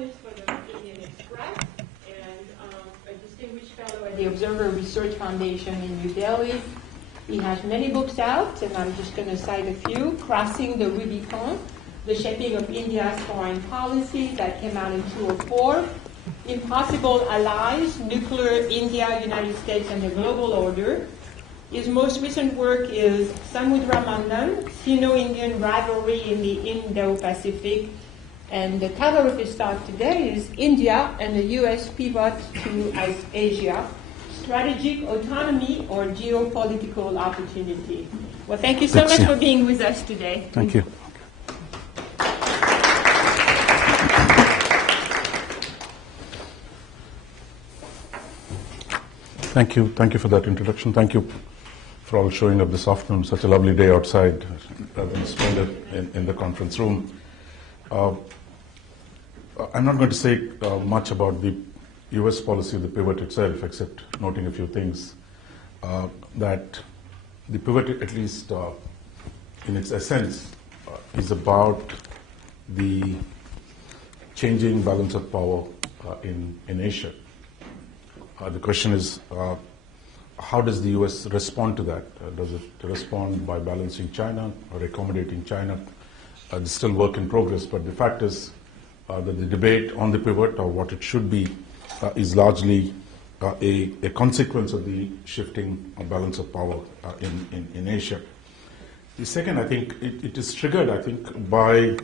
columnist for the Indian Express, and a distinguished fellow at the Observer Research Foundation in New Delhi. He has many books out, and I'm just going to cite a few. Crossing the Rubicon, The Shaping of India's Foreign Policy, that came out in 2004. Impossible Allies, Nuclear India, United States, and the Global Order. His most recent work is Samudra Mandam, Sino-Indian Rivalry in the Indo-Pacific. And the title of his talk today is India and the U.S. Pivot to Asia, Strategic Autonomy or Geopolitical Opportunity. Well, thank you so much for being with us today. Thank you. Thank you. Thank you for that introduction. Thank you for all showing up this afternoon. Such a lovely day outside, rather than spend it in the conference room. I'm not going to say much about the U.S. policy of the pivot itself, except noting a few things. That the pivot, at least in its essence, is about the changing balance of power in Asia. The question is, how does the U.S. respond to that? Does it respond by balancing China or accommodating China? It's still work in progress, but the fact is that the debate on the pivot, or what it should be, is largely a consequence of the shifting balance of power in Asia. The second, I think, it is triggered, I think, by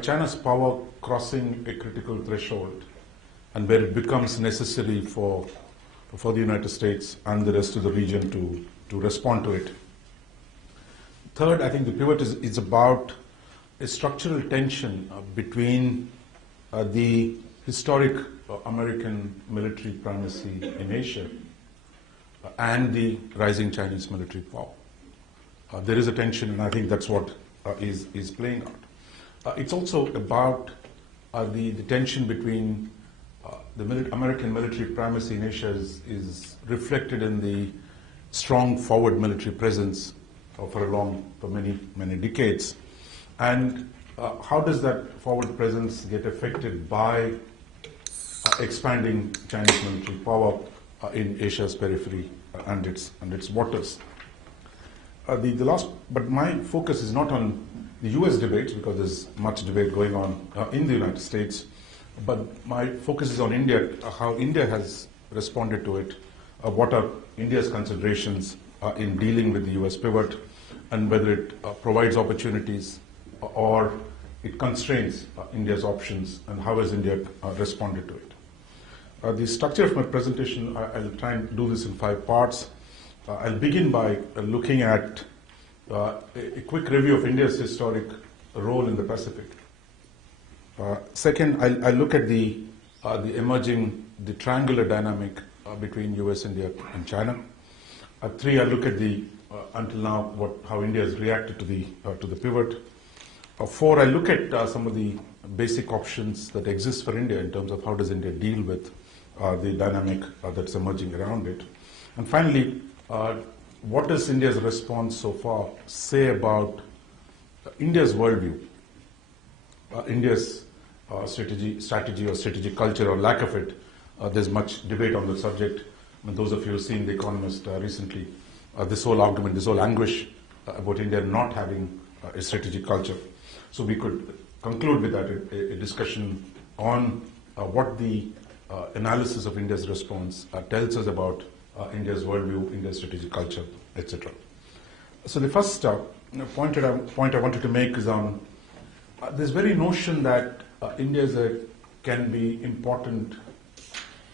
China's power crossing a critical threshold, and where it becomes necessary for the United States and the rest of the region to respond to it. Third, I think the pivot is about a structural tension between the historic American military primacy in Asia and the rising Chinese military power. There is a tension, and I think that's what is playing out. It's also about the tension between the American military primacy in Asia is reflected in the strong forward military presence for many decades. And how does that forward presence get affected by expanding Chinese military power in Asia's periphery and its waters? The last, but my focus is not on the U.S. debates, because there's much debate going on in the United States, but my focus is on India, how India has responded to it, what are India's considerations in dealing with the U.S. pivot, and whether it provides opportunities or it constrains India's options, and how has India responded to it. The structure of my presentation, I'll try and do this in 5 parts. I'll begin by looking at a quick review of India's historic role in the Pacific. Second, I'll look at the triangular dynamic between US, India, and China. 3, I'll look at until now how India has reacted to the pivot. 4, I look at some of the basic options that exist for India in terms of how does India deal with the dynamic that's emerging around it. And finally, what does India's response so far say about India's worldview, India's strategy or strategic culture or lack of it? There's much debate on the subject. I mean, those of you who've seen The Economist recently, this whole argument, this whole anguish about India not having a strategic culture. So we could conclude with that a discussion on what the analysis of India's response tells us about India's worldview, India's strategic culture, etc. So the first point I wanted to make is on this very notion that India can be important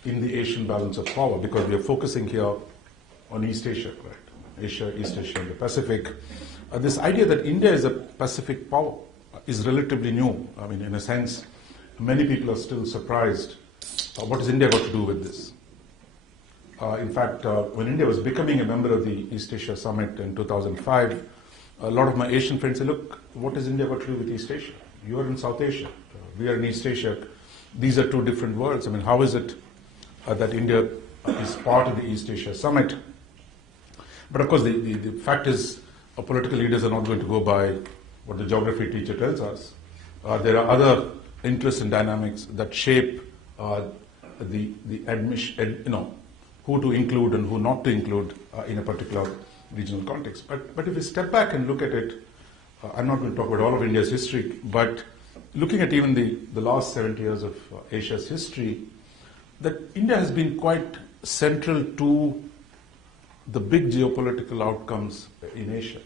in the Asian balance of power, because we are focusing here on East Asia, right? Asia, East Asia, and the Pacific. This idea that India is a Pacific power is relatively new. I mean, in a sense, many people are still surprised. What has India got to do with this? In fact, when India was becoming a member of the East Asia Summit in 2005, a lot of my Asian friends said, look, what has India got to do with East Asia? You are in South Asia. We are in East Asia. These are two different worlds. I mean, how is it that India is part of the East Asia Summit? But of course, the fact is, political leaders are not going to go by what the geography teacher tells us. There are other interests and dynamics that shape the admission, who to include and who not to include in a particular regional context. But if we step back and look at it, I'm not going to talk about all of India's history, but looking at even the last 70 years of Asia's history, that India has been quite central to the big geopolitical outcomes in Asia.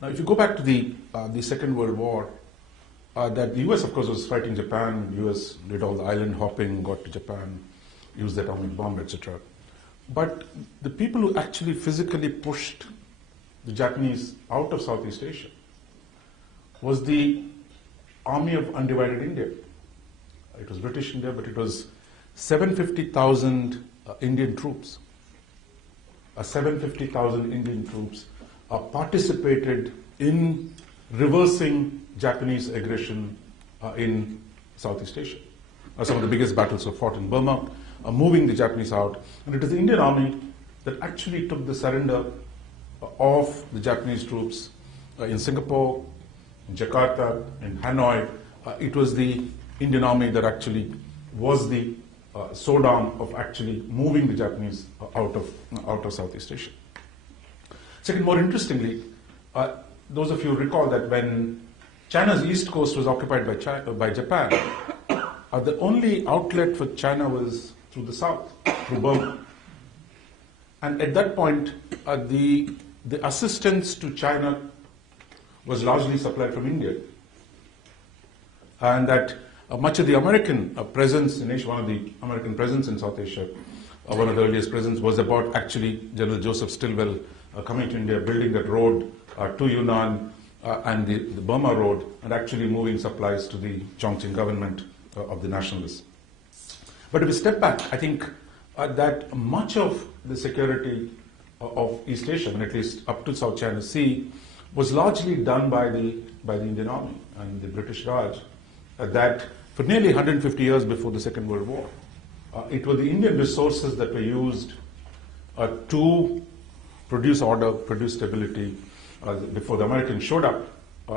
Now, if you go back to the Second World War, that the US, of course, was fighting Japan. The US did all the island hopping, got to Japan, used the atomic bomb, etc. But the people who actually physically pushed the Japanese out of Southeast Asia was the Army of Undivided India. It was British India, but it was 750,000 Indian troops. 750,000 Indian troops participated in reversing Japanese aggression in Southeast Asia. Some of the biggest battles were fought in Burma, moving the Japanese out. And it is the Indian Army that actually took the surrender of the Japanese troops in Singapore, in Jakarta, in Hanoi. It was the Indian Army that actually was the sword arm of actually moving the Japanese out of Southeast Asia. Second, more interestingly, those of you recall that when China's east coast was occupied by Japan, the only outlet for China was through the south, through Burma. And at that point, the assistance to China was largely supplied from India. And that much of the American presence in Asia, one of the American presence in South Asia, one of the earliest presence was about actually General Joseph Stilwell coming to India, building that road to Yunnan and the Burma road, and actually moving supplies to the Chongqing government of the nationalists. But if we step back, I think that much of the security of East Asia, and at least up to South China Sea, was largely done by the Indian Army and the British Raj. That for nearly 150 years before the Second World War, it was the Indian resources that were used to produce order, produce stability. Before the Americans showed up,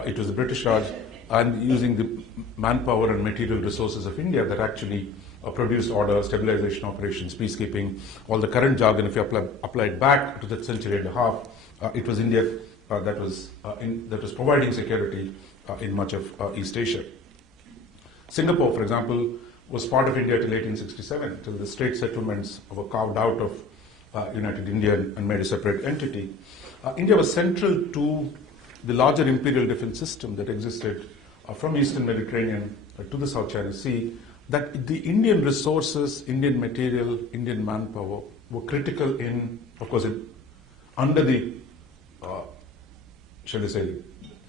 it was the British Raj, and using the manpower and material resources of India that actually produced order, stabilization operations, peacekeeping, all the current jargon. If you apply it back to that century and a half, it was India that was providing security in much of East Asia. Singapore, for example, was part of India till 1867, till the Strait settlements were carved out of United India and made a separate entity. India was central to the larger imperial defense system that existed from Eastern Mediterranean to the South China Sea, that the Indian resources, Indian material, Indian manpower were critical in, of course, under the, shall we say,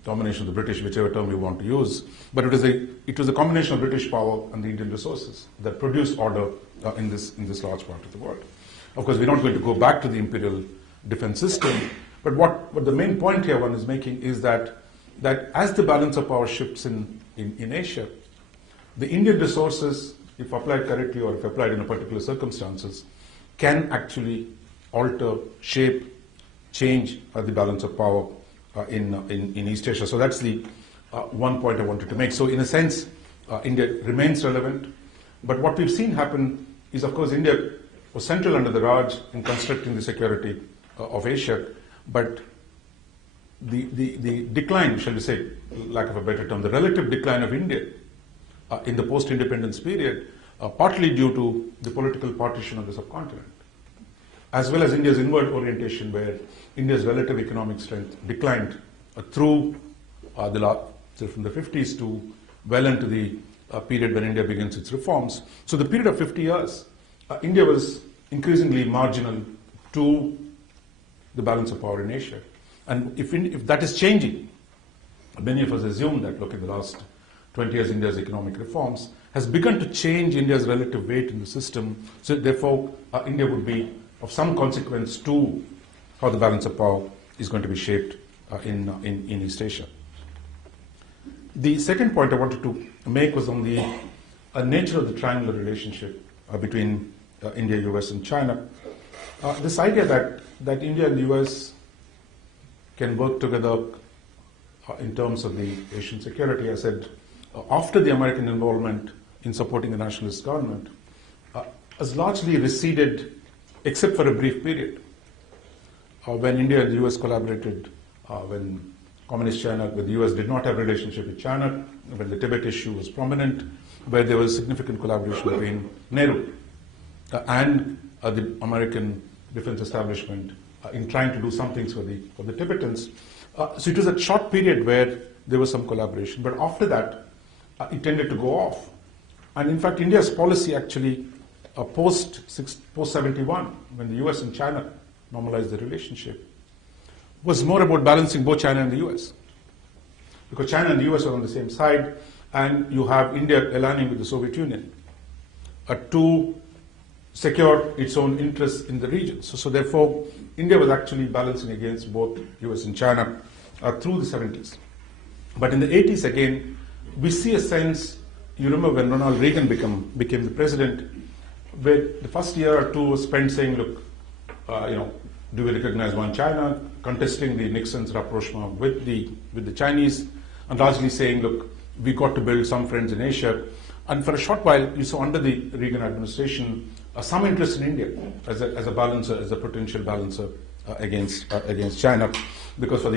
domination of the British, whichever term you want to use, but it was a combination of British power and the Indian resources that produced order in this large part of the world. Of course, we're not going to go back to the imperial defense system, but what the main point here one is making is that as the balance of power shifts in Asia, the Indian resources, if applied correctly or if applied in a particular circumstances, can actually alter, shape, change the balance of power in East Asia. So that's the one point I wanted to make. So in a sense, India remains relevant, but what we've seen happen is, of course, India was central under the Raj in constructing the security of Asia, but the decline, shall we say, lack of a better term, the relative decline of India in the post-independence period, partly due to the political partition of the subcontinent, as well as India's inward orientation, where India's relative economic strength declined through from the 50s to well into the period when India begins its reforms. So the period of 50 years, India was increasingly marginal to the balance of power in Asia. And if that is changing, many of us assume that, look, in the last 20 years, India's economic reforms has begun to change India's relative weight in the system. So therefore, India would be of some consequence to how the balance of power is going to be shaped in East Asia. The second point I wanted to make was on the nature of the triangular relationship between India, US, and China. This idea that India and the US can work together in terms of the Asian security. I said, after the American involvement in supporting the nationalist government, has largely receded, except for a brief period, when India and the US collaborated, when Communist China, when the US did not have a relationship with China, when the Tibet issue was prominent, where there was significant collaboration between Nehru and the American defense establishment in trying to do some things for the Tibetans. So it was a short period where there was some collaboration, but after that, it tended to go off. And in fact, India's policy actually post-71, when the US and China normalized the relationship, was more about balancing both China and the US. Because China and the US are on the same side, and you have India aligning with the Soviet Union to secure its own interests in the region. So therefore, India was actually balancing against both US and China through the 70s. But in the 80s, again, we see a sense, you remember when Ronald Reagan became the president, where the first year or two was spent saying, look, do we recognize one China, contesting the Nixon's rapprochement with the Chinese, and largely saying, look, we got to build some friends in Asia. And for a short while, you saw under the Reagan administration some interest in India as a balancer, as a potential balancer against China, because for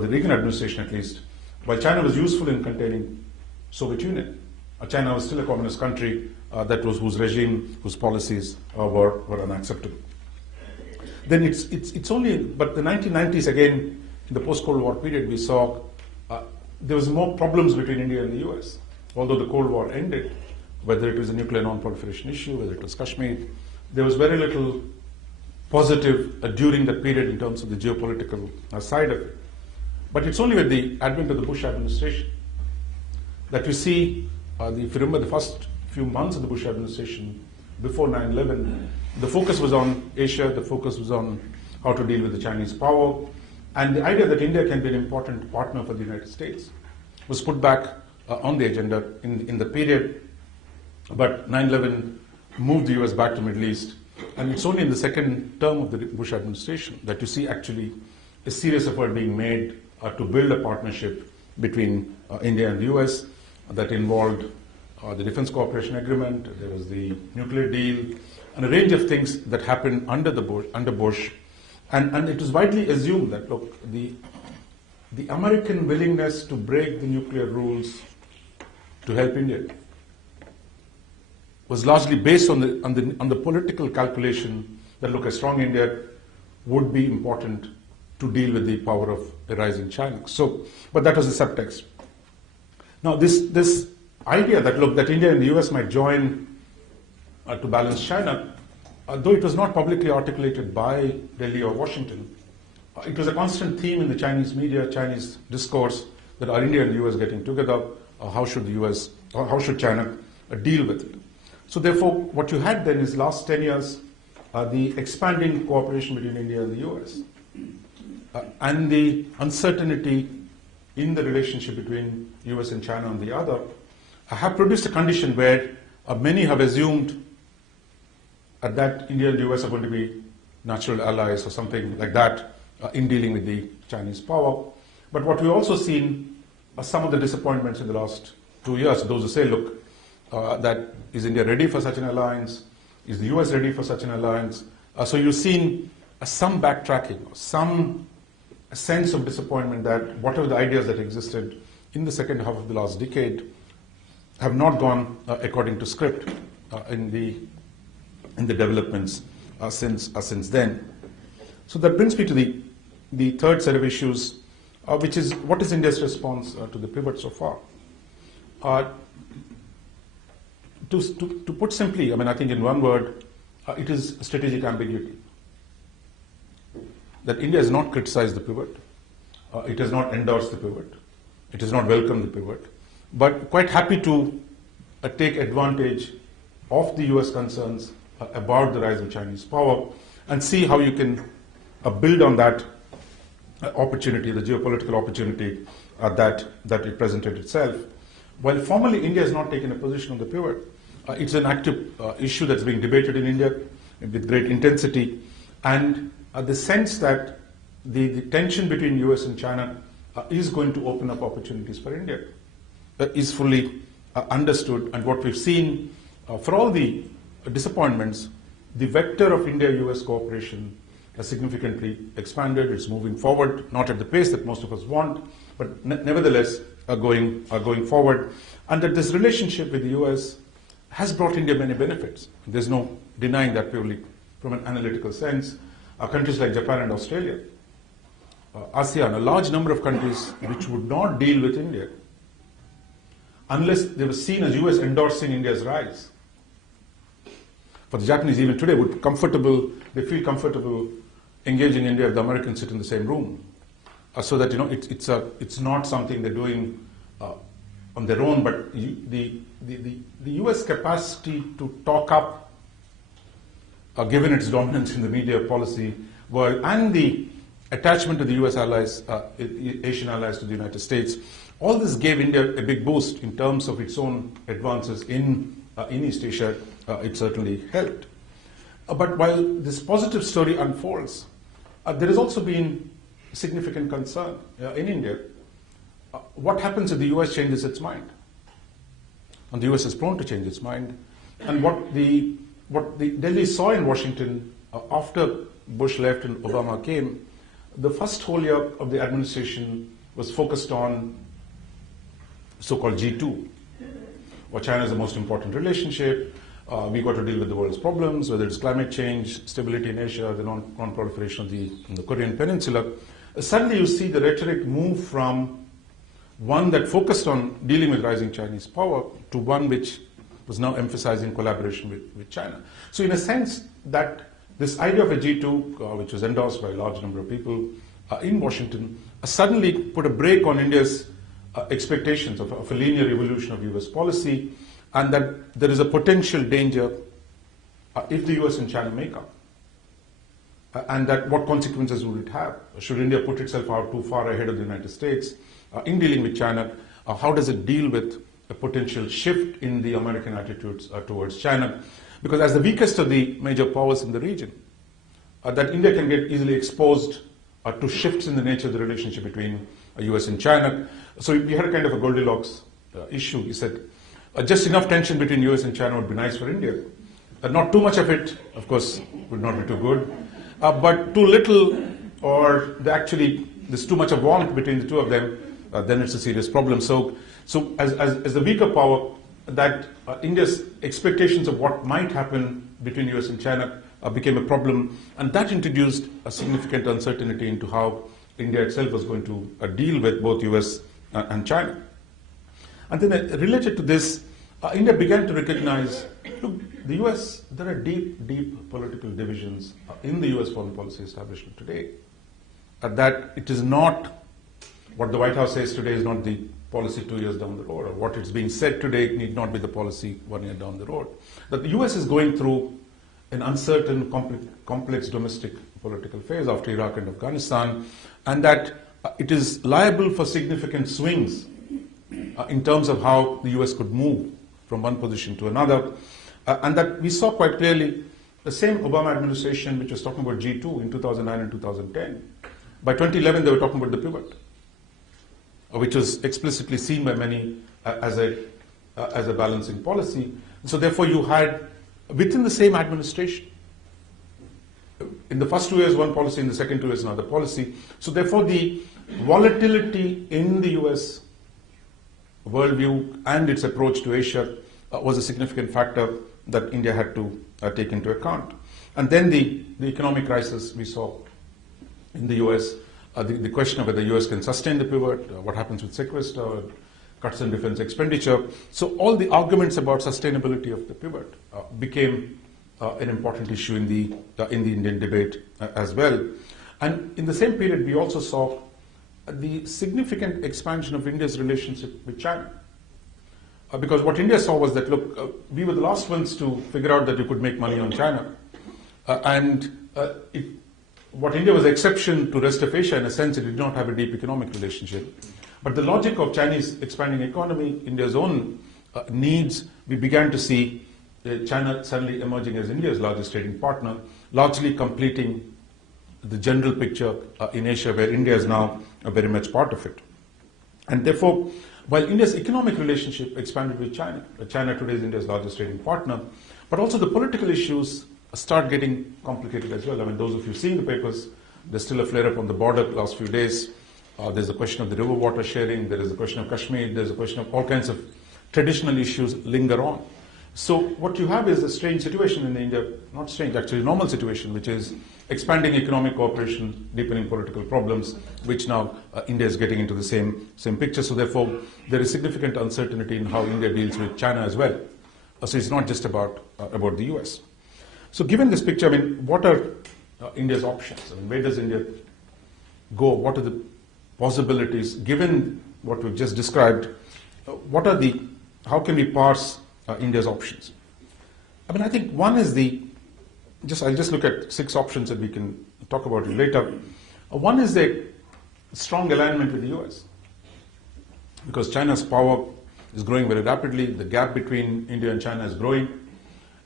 the Reagan administration at least, while China was useful in containing Soviet Union, China was still a communist country whose regime, whose policies were unacceptable. Then it's only, but the 1990s again, in the post-Cold War period, we saw there was more problems between India and the US. Although the Cold War ended, whether it was a nuclear non-proliferation issue, whether it was Kashmir, there was very little positive during that period in terms of the geopolitical side of it. But it's only with the advent of the Bush administration that you see, if you remember the first few months of the Bush administration before 9/11, the focus was on Asia, the focus was on how to deal with the Chinese power, and the idea that India can be an important partner for the United States was put back on the agenda in the period. But 9/11 moved the US back to Middle East, and it's only in the second term of the Bush administration that you see actually a serious effort being made to build a partnership between India and the US that involved the Defense Cooperation Agreement, there was the nuclear deal, and a range of things that happened under Bush. And it was widely assumed that, look, the American willingness to break the nuclear rules to help India was largely based on the political calculation that, look, a strong India would be important to deal with the power of a rising China. But that was the subtext. Now, this idea that, look, that India and the US might join to balance China, though it was not publicly articulated by Delhi or Washington, it was a constant theme in the Chinese media, Chinese discourse, that are India and the US getting together? How should China deal with it? So therefore, what you had then is last 10 years, the expanding cooperation between India and the US, and the uncertainty in the relationship between US and China on the other, have produced a condition where many have assumed that India and the US are going to be natural allies or something like that in dealing with the Chinese power. But what we've also seen are some of the disappointments in the last 2 years. Those who say, look, that is India ready for such an alliance? Is the US ready for such an alliance? So you've seen some backtracking, some sense of disappointment that whatever the ideas that existed in the second half of the last decade have not gone according to script in the developments since then. So that brings me to the third set of issues, which is what is India's response to the pivot so far? To put simply, I think in one word, it is strategic ambiguity. That India has not criticized the pivot, it has not endorsed the pivot, it has not welcomed the pivot, but quite happy to take advantage of the US concerns about the rise of Chinese power and see how you can build on that opportunity, the geopolitical opportunity that it presented itself. While formally India has not taken a position on the pivot, it's an active issue that's being debated in India with great intensity, and the sense that the tension between US and China is going to open up opportunities for India, is fully understood. And what we've seen, for all the disappointments, the vector of India-US cooperation has significantly expanded. It's moving forward, not at the pace that most of us want, but nevertheless going forward. And that this relationship with the US has brought India many benefits. There's no denying that purely from an analytical sense. Countries like Japan and Australia, ASEAN, a large number of countries which would not deal with India unless they were seen as US endorsing India's rise. For the Japanese, even today, they feel comfortable engaging India if the Americans sit in the same room, so that it's not something they're doing on their own, but the US capacity to talk up, given its dominance in the media policy world and the attachment to the US allies, Asian allies to the United States, all this gave India a big boost in terms of its own advances in East Asia. It certainly helped. But while this positive story unfolds, there has also been significant concern in India. What happens if the US changes its mind? And the US is prone to change its mind. And what the Delhi saw in Washington after Bush left and Obama came, the first whole year of the administration was focused on so-called G2, where China is the most important relationship. We got to deal with the world's problems, whether it's climate change, stability in Asia, the non-proliferation of the Korean Peninsula. Suddenly you see the rhetoric move from one that focused on dealing with rising Chinese power to one which was now emphasizing collaboration with China. So in a sense, that this idea of a G2, which was endorsed by a large number of people in Washington, suddenly put a brake on India's expectations of a linear evolution of US policy, and that there is a potential danger if the US and China make up. And that what consequences would it have? Should India put itself out too far ahead of the United States in dealing with China? How does it deal with a potential shift in the American attitudes towards China? Because as the weakest of the major powers in the region, that India can get easily exposed to shifts in the nature of the relationship between US and China. So we had a kind of a Goldilocks issue. We said just enough tension between US and China would be nice for India. Not too much of it, of course, would not be too good. But too little, or there's too much of warmth between the two of them, then it's a serious problem. So as the weaker power, that India's expectations of what might happen between US and China became a problem, and that introduced a significant uncertainty into how India itself was going to deal with both US and China. And then related to this, India began to recognize, look, the US, there are deep political divisions in the US foreign policy establishment today. That it is not what the White House says today is not the policy 2 years down the road, or what is being said today need not be the policy 1 year down the road. That the US is going through an uncertain, complex domestic political phase after Iraq and Afghanistan, and that it is liable for significant swings in terms of how the US could move from one position to another, and that we saw quite clearly the same Obama administration which was talking about G2 in 2009 and 2010. By 2011, they were talking about the pivot, which was explicitly seen by many as a balancing policy. So therefore, you had within the same administration, in the first 2 years one policy, in the second 2 years another policy. So therefore, the volatility in the US worldview and its approach to Asia was a significant factor that India had to take into account. And then the economic crisis we saw in the US, the question of whether the US can sustain the pivot, what happens with sequester, cuts in defense expenditure. So all the arguments about sustainability of the pivot became an important issue in the Indian debate as well. And in the same period, we also saw the significant expansion of India's relationship with China. Because what India saw was that, look, we were the last ones to figure out that you could make money on China. What India was the exception to rest of Asia, in a sense, it did not have a deep economic relationship. But the logic of Chinese expanding economy, India's own needs, we began to see China suddenly emerging as India's largest trading partner, largely completing the general picture in Asia, where India is now very much part of it. And therefore, while India's economic relationship expanded with China, China today is India's largest trading partner, but also the political issues start getting complicated as well. I mean, those of you seeing the papers, there's still a flare-up on the border the last few days. There's the question of the river water sharing, there is the question of Kashmir, there's a question of all kinds of traditional issues linger on. So what you have is a strange situation in India, not strange, actually normal situation, which is expanding economic cooperation, deepening political problems, which now India is getting into the same picture. So therefore, there is significant uncertainty in how India deals with China as well. So it's not just about the US. So given this picture, I mean, what are India's options? I mean, where does India go? What are the possibilities? Given what we've just described, how can we parse India's options? I mean, I think one is I'll just look at 6 options that we can talk about later. One is the strong alignment with the US. Because China's power is growing very rapidly, the gap between India and China is growing.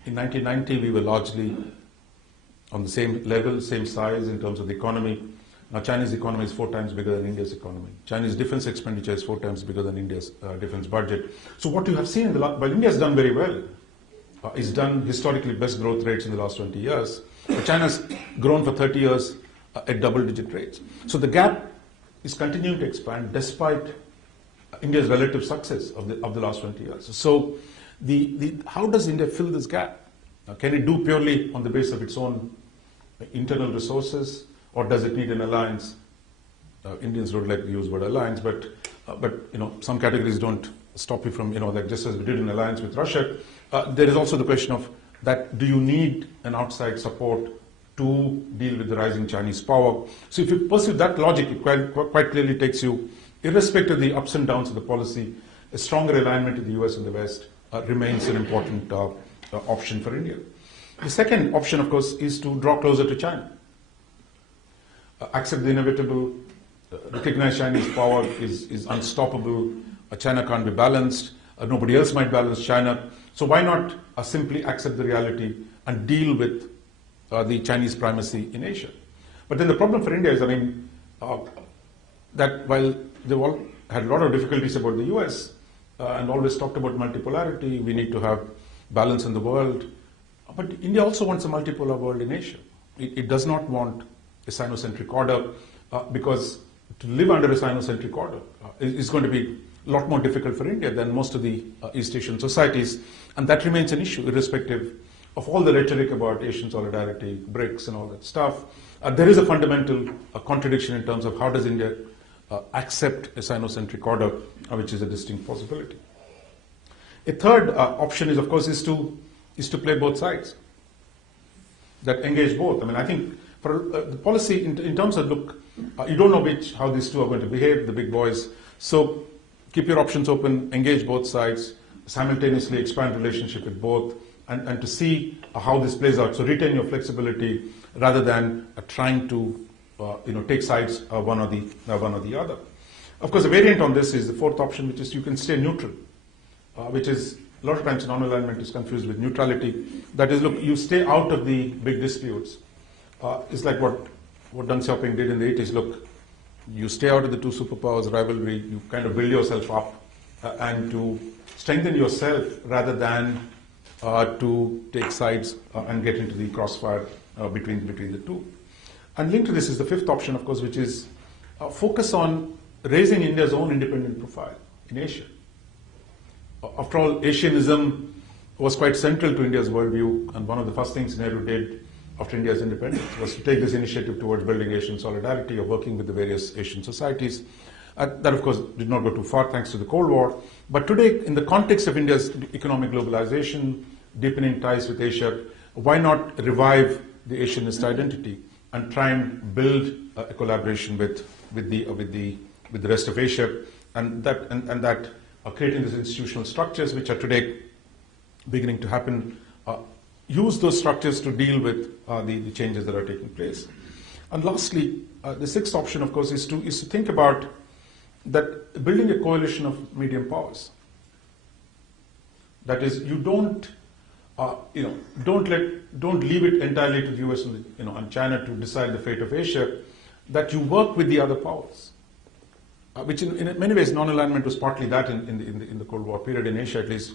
In 1990, we were largely on the same level, same size in terms of the economy. Now, Chinese economy is 4 times bigger than India's economy. Chinese defense expenditure is 4 times bigger than India's defense budget. So what you have seen while India has done very well, it's done historically best growth rates in the last 20 years. But China's grown for 30 years at double-digit rates. So the gap is continuing to expand despite India's relative success of the last 20 years. So how does India fill this gap? Can it do purely on the basis of its own internal resources, or does it need an alliance? Indians don't like to use the word alliance, but some categories don't stop you from, like just as we did an alliance with Russia. There is also the question of that, do you need an outside support to deal with the rising Chinese power? So if you pursue that logic, it quite clearly takes you, irrespective of the ups and downs of the policy, a stronger alignment with the US and the West remains an important option for India. The second option, of course, is to draw closer to China. Accept the inevitable, recognize Chinese power is unstoppable, China can't be balanced, nobody else might balance China. So why not simply accept the reality and deal with the Chinese primacy in Asia? But then the problem for India is, that while they've all had a lot of difficulties about the US and always talked about multipolarity, we need to have balance in the world, but India also wants a multipolar world in Asia. It does not want a Sino-centric order because to live under a Sino-centric order is going to be a lot more difficult for India than most of the East Asian societies, and that remains an issue irrespective of all the rhetoric about Asian solidarity, BRICS and all that stuff. There is a fundamental contradiction in terms of how does India accept a Sino-centric order, which is a distinct possibility. A third option is, of course, is to play both sides, that engage both. I think for the policy in terms of, you don't know how these two are going to behave, the big boys. So keep your options open, engage both sides, simultaneously expand relationship with both, and to see how this plays out. So retain your flexibility rather than trying to take sides one or the other. Of course, a variant on this is the fourth option, which is you can stay neutral, which is a lot of times non-alignment is confused with neutrality. That is, you stay out of the big disputes. It's like what Deng Xiaoping did in the 80s. You stay out of the two superpowers rivalry, you kind of build yourself up and to strengthen yourself rather than to take sides and get into the crossfire between the two. And linked to this is the fifth option, of course, which is focus on raising India's own independent profile in Asia. After all, Asianism was quite central to India's worldview, and one of the first things Nehru did after India's independence was to take this initiative towards building Asian solidarity or working with the various Asian societies. That, of course, did not go too far thanks to the Cold War. But today, in the context of India's economic globalization, deepening ties with Asia, why not revive the Asianist identity and try and build a collaboration with the rest of Asia, and that creating these institutional structures which are today beginning to happen, use those structures to deal with the changes that are taking place. And lastly, the sixth option, of course, is to think about that building a coalition of medium powers. That is, you don't leave it entirely to the US and China to decide the fate of Asia. That you work with the other powers. which in many ways non-alignment was partly that in the Cold War period in Asia, at least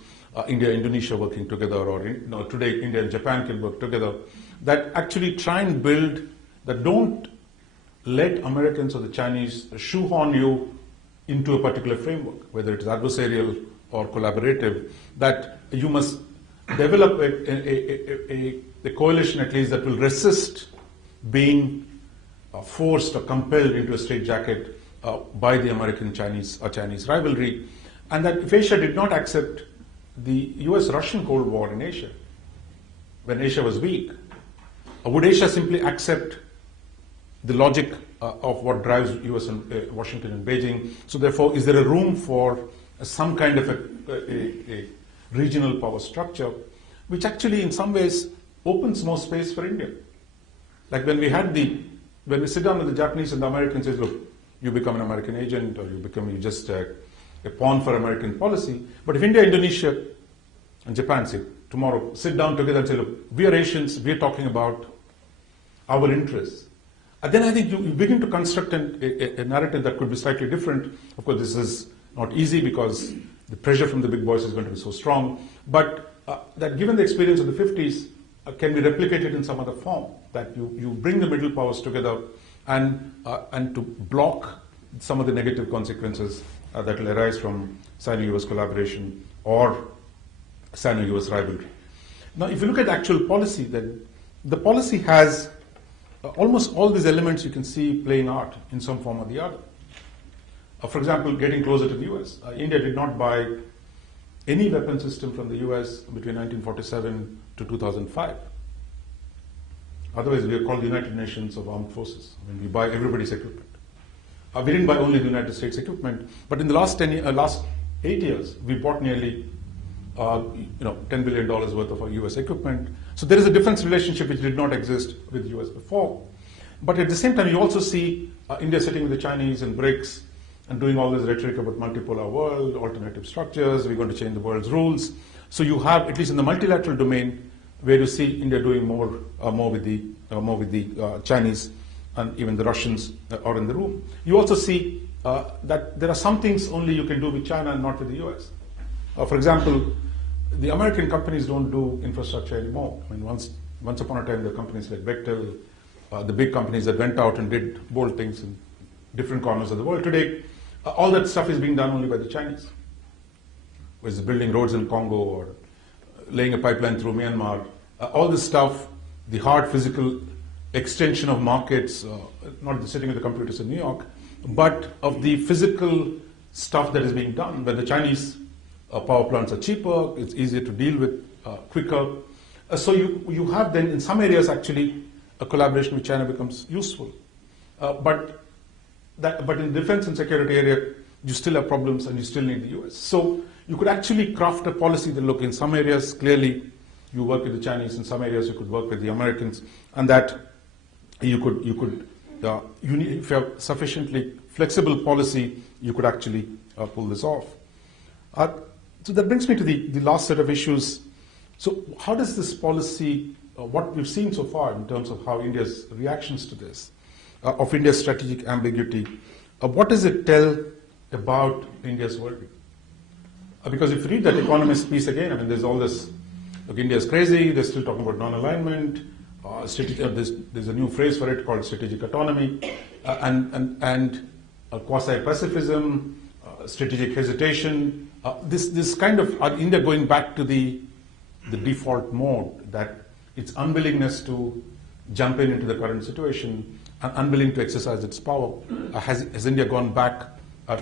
India, Indonesia working together, or today India and Japan can work together, that actually try and build, that don't let Americans or the Chinese shoehorn you into a particular framework, whether it's adversarial or collaborative, that you must develop a coalition at least that will resist being forced or compelled into a straitjacket by the American-Chinese or Chinese rivalry, and that if Asia did not accept the US-Russian Cold War in Asia, when Asia was weak, would Asia simply accept the logic of what drives US and Washington and Beijing? So therefore, is there a room for some kind of a regional power structure, which actually in some ways opens more space for India? Like when we sit down with the Japanese and the Americans say, look, you become an American agent, or you just a pawn for American policy. But if India, Indonesia, and Japan say tomorrow sit down together and say, look, we are Asians, we are talking about our interests, and then I think you begin to construct a narrative that could be slightly different. Of course, this is not easy because the pressure from the big boys is going to be so strong, but that given the experience of the 50s, can be replicated in some other form, that you bring the middle powers together and to block some of the negative consequences that will arise from Sino-US collaboration or Sino-US rivalry. Now, if you look at actual policy, then the policy has almost all these elements you can see playing out in some form or the other. For example, getting closer to the US. India did not buy any weapon system from the US between 1947 to 2005. Otherwise, we are called the United Nations of Armed Forces. I mean, we buy everybody's equipment. We didn't buy only the United States equipment, but in the last 8 years, we bought nearly $10 billion worth of our US equipment. So there is a defense relationship which did not exist with the US before. But at the same time, you also see India sitting with the Chinese and BRICS and doing all this rhetoric about multipolar world, alternative structures, we're going to change the world's rules. So you have, at least in the multilateral domain, where you see India doing more with the Chinese and even the Russians are in the room. You also see that there are some things only you can do with China and not with the US. For example, the American companies don't do infrastructure anymore. I mean, once upon a time, there were companies like Bechtel, the big companies that went out and did bold things in different corners of the world. Today, all that stuff is being done only by the Chinese, whether it's building roads in Congo or laying a pipeline through Myanmar. All this stuff, the hard physical extension of markets, not the sitting at the computers in New York, but of the physical stuff that is being done. When the Chinese power plants are cheaper, it's easier to deal with, quicker. So you have then, in some areas actually, a collaboration with China becomes useful. But in defense and security area, you still have problems and you still need the US. So you could actually craft a policy that, look, in some areas, clearly, you work with the Chinese, in some areas you could work with the Americans, and that you could if you have sufficiently flexible policy, you could actually pull this off. So that brings me to the last set of issues. So how does this policy, what we've seen so far in terms of how India's reactions to this, of India's strategic ambiguity, what does it tell about India's worldview? Because if you read that Economist piece again, I mean, there's all this, look, India's crazy, they're still talking about non-alignment, there's a new phrase for it called strategic autonomy, and quasi-pacifism, strategic hesitation, this kind of India going back to the default mode, that its unwillingness to jump into the current situation, and unwilling to exercise its power, has India gone back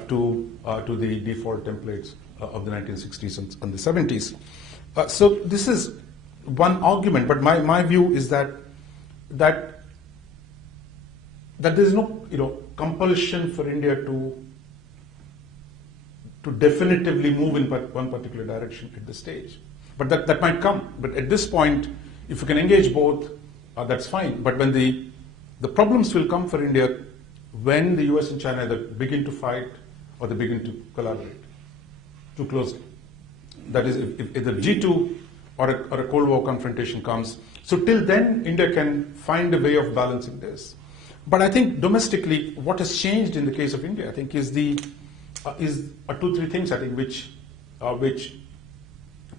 to the default templates of the 1960s and the 70s. So this is one argument, but my view is that there is no compulsion for India to definitively move in one particular direction at this stage. But that might come. But at this point, if you can engage both, that's fine. But when the problems will come for India when the US and China either begin to fight or they begin to collaborate too closely. That is, if the G2 or a Cold War confrontation comes. So till then, India can find a way of balancing this. But I think domestically, what has changed in the case of India, I think, is two, three things, I think, which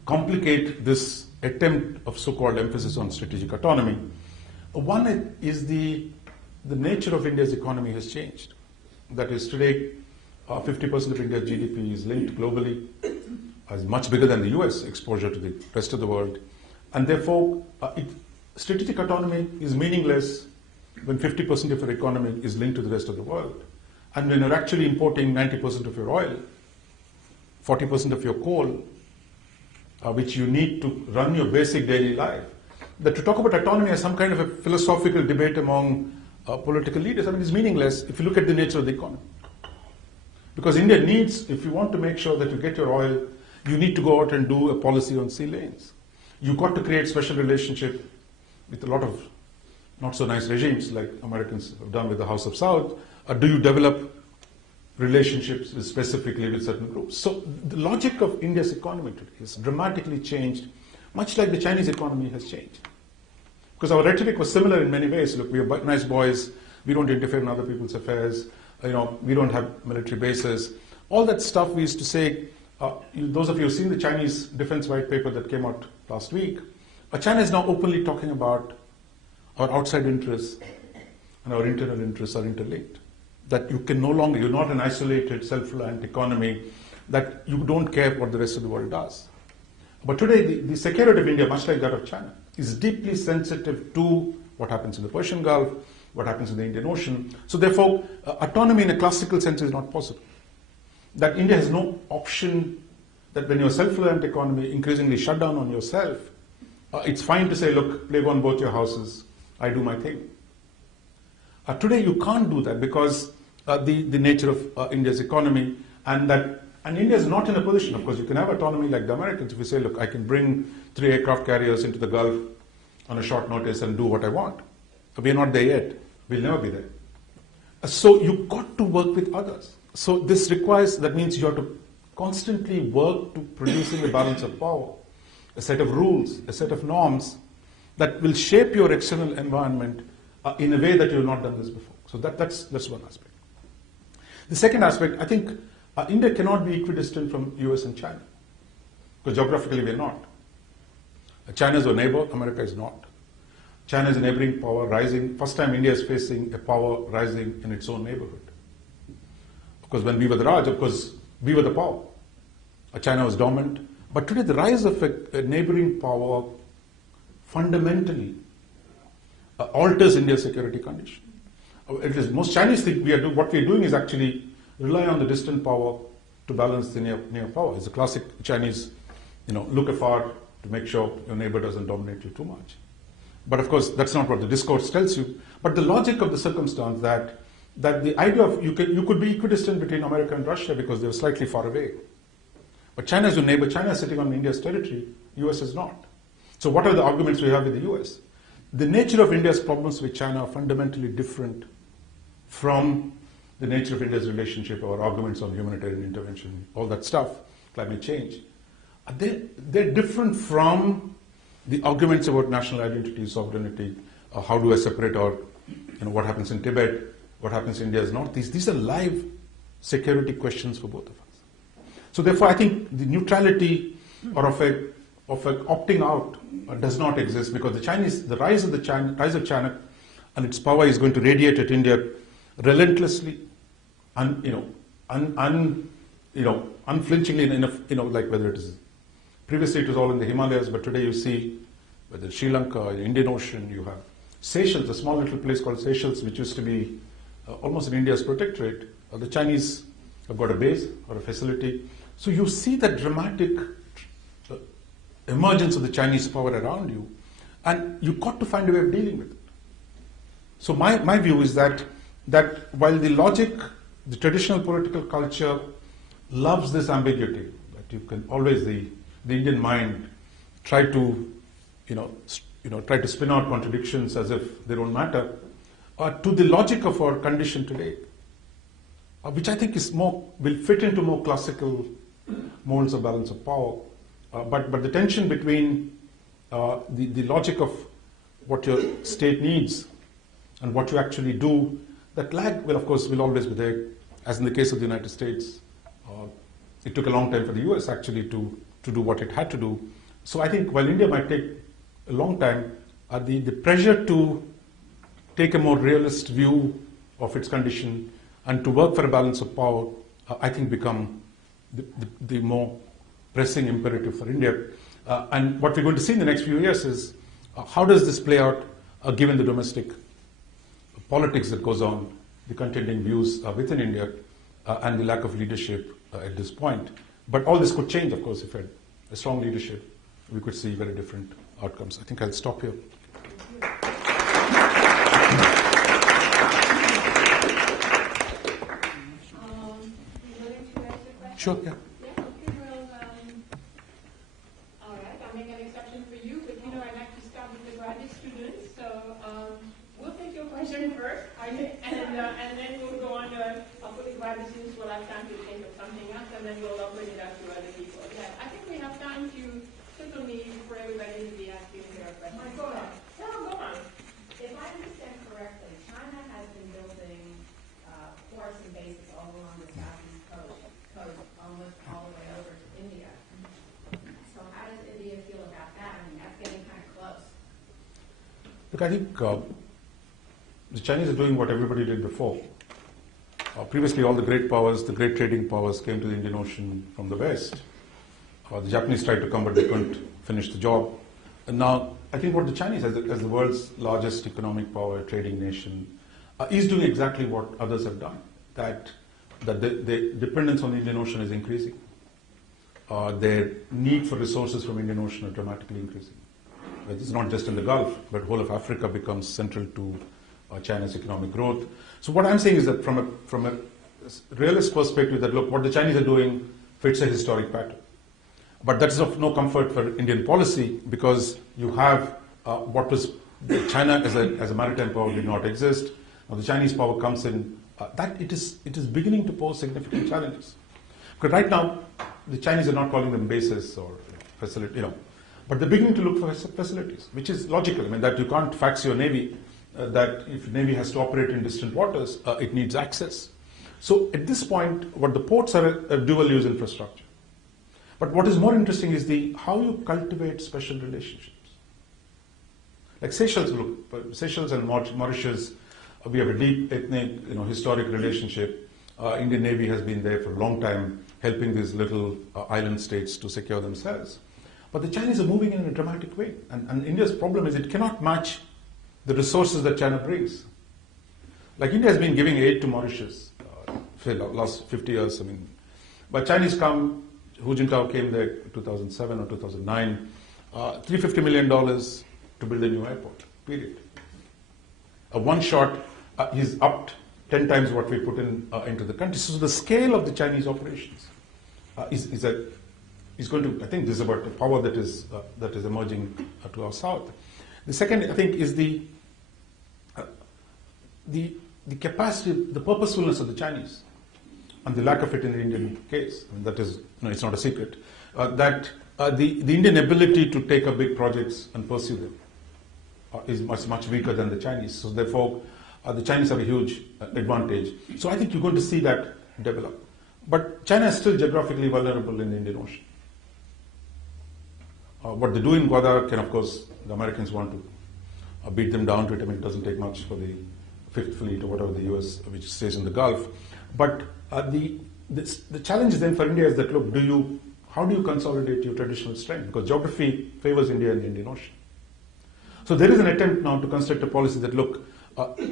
complicate this attempt of so-called emphasis on strategic autonomy. One is the nature of India's economy has changed. That is, today, 50% of India's GDP is linked globally, is much bigger than the US exposure to the rest of the world. And therefore, strategic autonomy is meaningless when 50% of your economy is linked to the rest of the world. And when you're actually importing 90% of your oil, 40% of your coal, which you need to run your basic daily life. That to talk about autonomy as some kind of a philosophical debate among political leaders, I mean, is meaningless if you look at the nature of the economy. Because India needs, if you want to make sure that you get your oil, you need to go out and do a policy on sea lanes. You've got to create special relationship with a lot of not so nice regimes like Americans have done with the House of South. Do you develop relationships specifically with certain groups? So the logic of India's economy today has dramatically changed, much like the Chinese economy has changed. Because our rhetoric was similar in many ways. Look, we are nice boys, we don't interfere in other people's affairs, we don't have military bases. All that stuff we used to say, those of you who've seen the Chinese defense white paper that came out last week, China is now openly talking about our outside interests and our internal interests are interlinked. That you can no longer, you're not an isolated, self-reliant economy, that you don't care what the rest of the world does. But today, the security of India, much like that of China, is deeply sensitive to what happens in the Persian Gulf, what happens in the Indian Ocean. So therefore, autonomy in a classical sense is not possible. That India has no option, that when you're a self-reliant economy, increasingly shut down on yourself, it's fine to say, look, plague on both your houses, I do my thing. Today you can't do that because the nature of India's economy and India is not in a position, of course, you can have autonomy like the Americans if you say, look, I can bring 3 aircraft carriers into the Gulf on a short notice and do what I want. We're not there yet. We'll never be there. So you've got to work with others. So this requires, that means you have to constantly work to producing a balance of power, a set of rules, a set of norms that will shape your external environment in a way that you have not done this before. So that's one aspect. The second aspect, I think India cannot be equidistant from US and China, because geographically we're not. China is our neighbor, America is not. China is a neighboring power rising. First time India is facing a power rising in its own neighborhood. Because when we were the Raj, of course, we were the power. China was dominant. But today the rise of a neighboring power fundamentally alters India's security condition. It is most Chinese think what we are doing is actually rely on the distant power to balance the near power. It's a classic Chinese, look afar to make sure your neighbor doesn't dominate you too much. But of course, that's not what the discourse tells you. But the logic of the circumstance that the idea of you could be equidistant between America and Russia because they were slightly far away. But China is your neighbor. China is sitting on India's territory. US is not. So what are the arguments we have with the US? The nature of India's problems with China are fundamentally different from the nature of India's relationship or arguments on humanitarian intervention, all that stuff, climate change. They're different from the arguments about national identity, sovereignty, how do I separate out, what happens in Tibet, what happens in India's northeast. These are live security questions for both of us. So therefore, I think the neutrality or of a opting out does not exist because the rise of China and its power is going to radiate at India relentlessly, unflinchingly enough, like whether it is previously it was all in the Himalayas, but today you see whether Sri Lanka, Indian Ocean, you have Seychelles, a small little place called Seychelles, which used to be almost in India's protectorate. The Chinese have got a base or a facility. So you see that dramatic emergence of the Chinese power around you, and you've got to find a way of dealing with it. So my view is that while the logic, the traditional political culture loves this ambiguity, that you can always, the Indian mind try to, try to spin out contradictions as if they don't matter, to the logic of our condition today, which I think will fit into more classical molds of balance of power. But the tension between the logic of what your state needs and what you actually do, that lag will, of course, will always be there. As in the case of the United States, it took a long time for the US actually to do what it had to do. So I think while India might take a long time, the pressure to take a more realist view of its condition and to work for a balance of power, I think become the more pressing imperative for India. And what we're going to see in the next few years is how does this play out given the domestic politics that goes on, the contending views within India, and the lack of leadership at this point. But all this could change, of course, if we had a strong leadership. We could see very different outcomes. I think I'll stop here. Sure, yeah. Yeah, okay, well, all right, I'll make an exception for you, but I like to start with the graduate students, so we'll take your question first, and then we'll go on to, for the graduate students, we'll have time to think of something else, and then we'll open it up to other people. Yeah, I think we have time to, certainly, for everybody to be asking their questions. Go ahead. No, go on. If I understand correctly, China has been building ports and bases all along the southeast coast, almost all the way over to India. So how does India feel about that? I mean, that's getting kind of close. Look, I think the Chinese are doing what everybody did before. Previously, all the great powers, the great trading powers came to the Indian Ocean from the west. The Japanese tried to come, but they couldn't finish the job. And now, I think what the Chinese, as the world's largest economic power, trading nation, is doing exactly what others have done. That the dependence on the Indian Ocean is increasing. Their need for resources from Indian Ocean are dramatically increasing. It's not just in the Gulf, but whole of Africa becomes central to China's economic growth. So what I'm saying is that from a realist perspective, that look, what the Chinese are doing fits a historic pattern. But that is of no comfort for Indian policy, because you have what was China as a maritime power did not exist. Now the Chinese power comes in. That it is beginning to pose significant challenges. Because right now, the Chinese are not calling them bases or facility, but they're beginning to look for facilities, which is logical. I mean, that you can't fax your navy. That if navy has to operate in distant waters, it needs access. So at this point, what the ports are a dual-use infrastructure. But what is more interesting is how you cultivate special relationships. Like Seychelles and Mauritius, we have a deep ethnic, historic relationship. Indian Navy has been there for a long time, helping these little island states to secure themselves. But the Chinese are moving in a dramatic way. And India's problem is it cannot match the resources that China brings. Like India has been giving aid to Mauritius for the last 50 years. I mean, but Chinese come, Hu Jintao came there in 2007 or 2009, $350 million to build a new airport, period. One shot, he's upped 10 times what we put into the country. So the scale of the Chinese operations is going to, I think this is about the power that is emerging to our south. The second, I think, is the capacity, the purposefulness of the Chinese, and the lack of it in the Indian case. I mean, that is, it's not a secret. That the Indian ability to take up big projects and pursue them is much weaker than the Chinese. So therefore, the Chinese have a huge advantage. So I think you're going to see that develop. But China is still geographically vulnerable in the Indian Ocean. What they do in Guadalajara, of course, the Americans want to beat them down to it. I mean, it doesn't take much for the Fifth Fleet or whatever the US, which stays in the Gulf. But the challenge then for India is that, look, how do you consolidate your traditional strength? Because geography favors India and the Indian Ocean. So there is an attempt now to construct a policy that, look,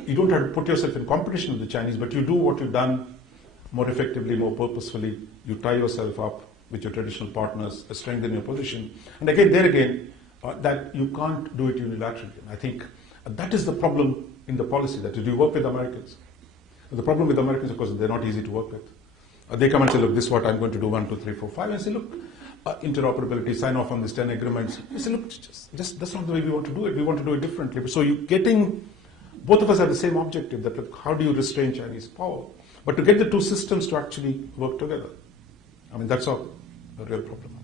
you don't have to put yourself in competition with the Chinese, but you do what you've done more effectively, more purposefully. You tie yourself up with your traditional partners, strengthen your position. And again, that you can't do it unilaterally. And I think that is the problem in the policy, that you work with Americans. The problem with Americans, of course, they're not easy to work with. They come and say, look, this is what I'm going to do, 1, 2, 3, 4, 5. And I say, look, interoperability, sign off on these 10 agreements. I say, look, just that's not the way we want to do it. We want to do it differently. So both of us have the same objective, that, look, how do you restrain Chinese power? But to get the two systems to actually work together, I mean, that's a real problem.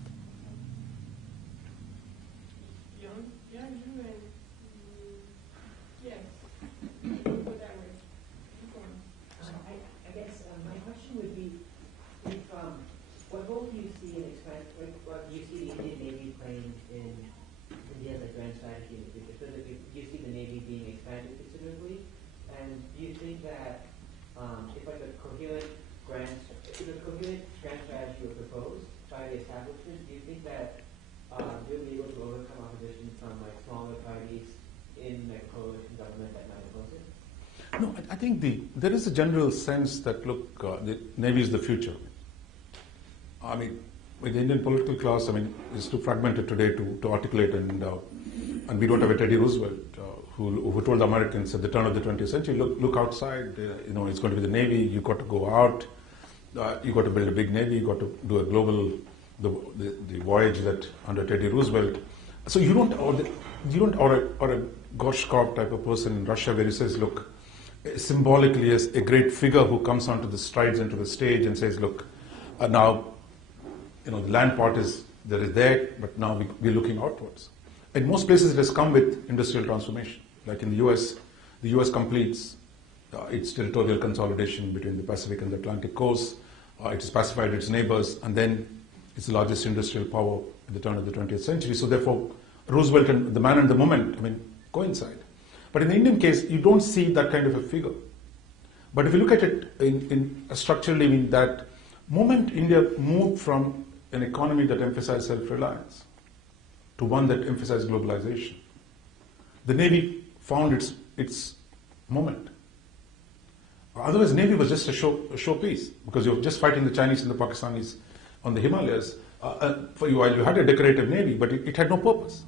Yes. see an expansion? What do you see the Indian Navy playing in India's grand strategy in the future? So do you see the Navy being expanded considerably? And do you think that if like a coherent grand strategy were proposed by the establishment, do you think that they'll be able to overcome opposition from like smaller parties in a coalition government that might oppose it? No, I think there is a general sense that, look, the Navy is the future. I mean, with the Indian political class, I mean, it's too fragmented today to articulate, and we don't have a Teddy Roosevelt who told the Americans at the turn of the 20th century, look outside, it's going to be the Navy, you've got to go out, you've got to build a big Navy, you've got to do a global, the voyage that under Teddy Roosevelt. So you don't, or a Gorshkov type of person in Russia where he says, look, symbolically as a great figure who comes onto the strides into the stage and says, look, now, the land part is there, but now we're looking outwards. In most places, it has come with industrial transformation. Like in the US completes its territorial consolidation between the Pacific and the Atlantic coast. It has pacified its neighbors, and then it's the largest industrial power at the turn of the 20th century. So therefore, Roosevelt and the man and the moment, coincide. But in the Indian case, you don't see that kind of a figure. But if you look at it in structurally, that moment India moved from an economy that emphasized self-reliance to one that emphasized globalization, the Navy found its moment. Otherwise, Navy was just a showpiece, because you're just fighting the Chinese and the Pakistanis on the Himalayas. For you, while you had a decorative Navy, but it had no purpose.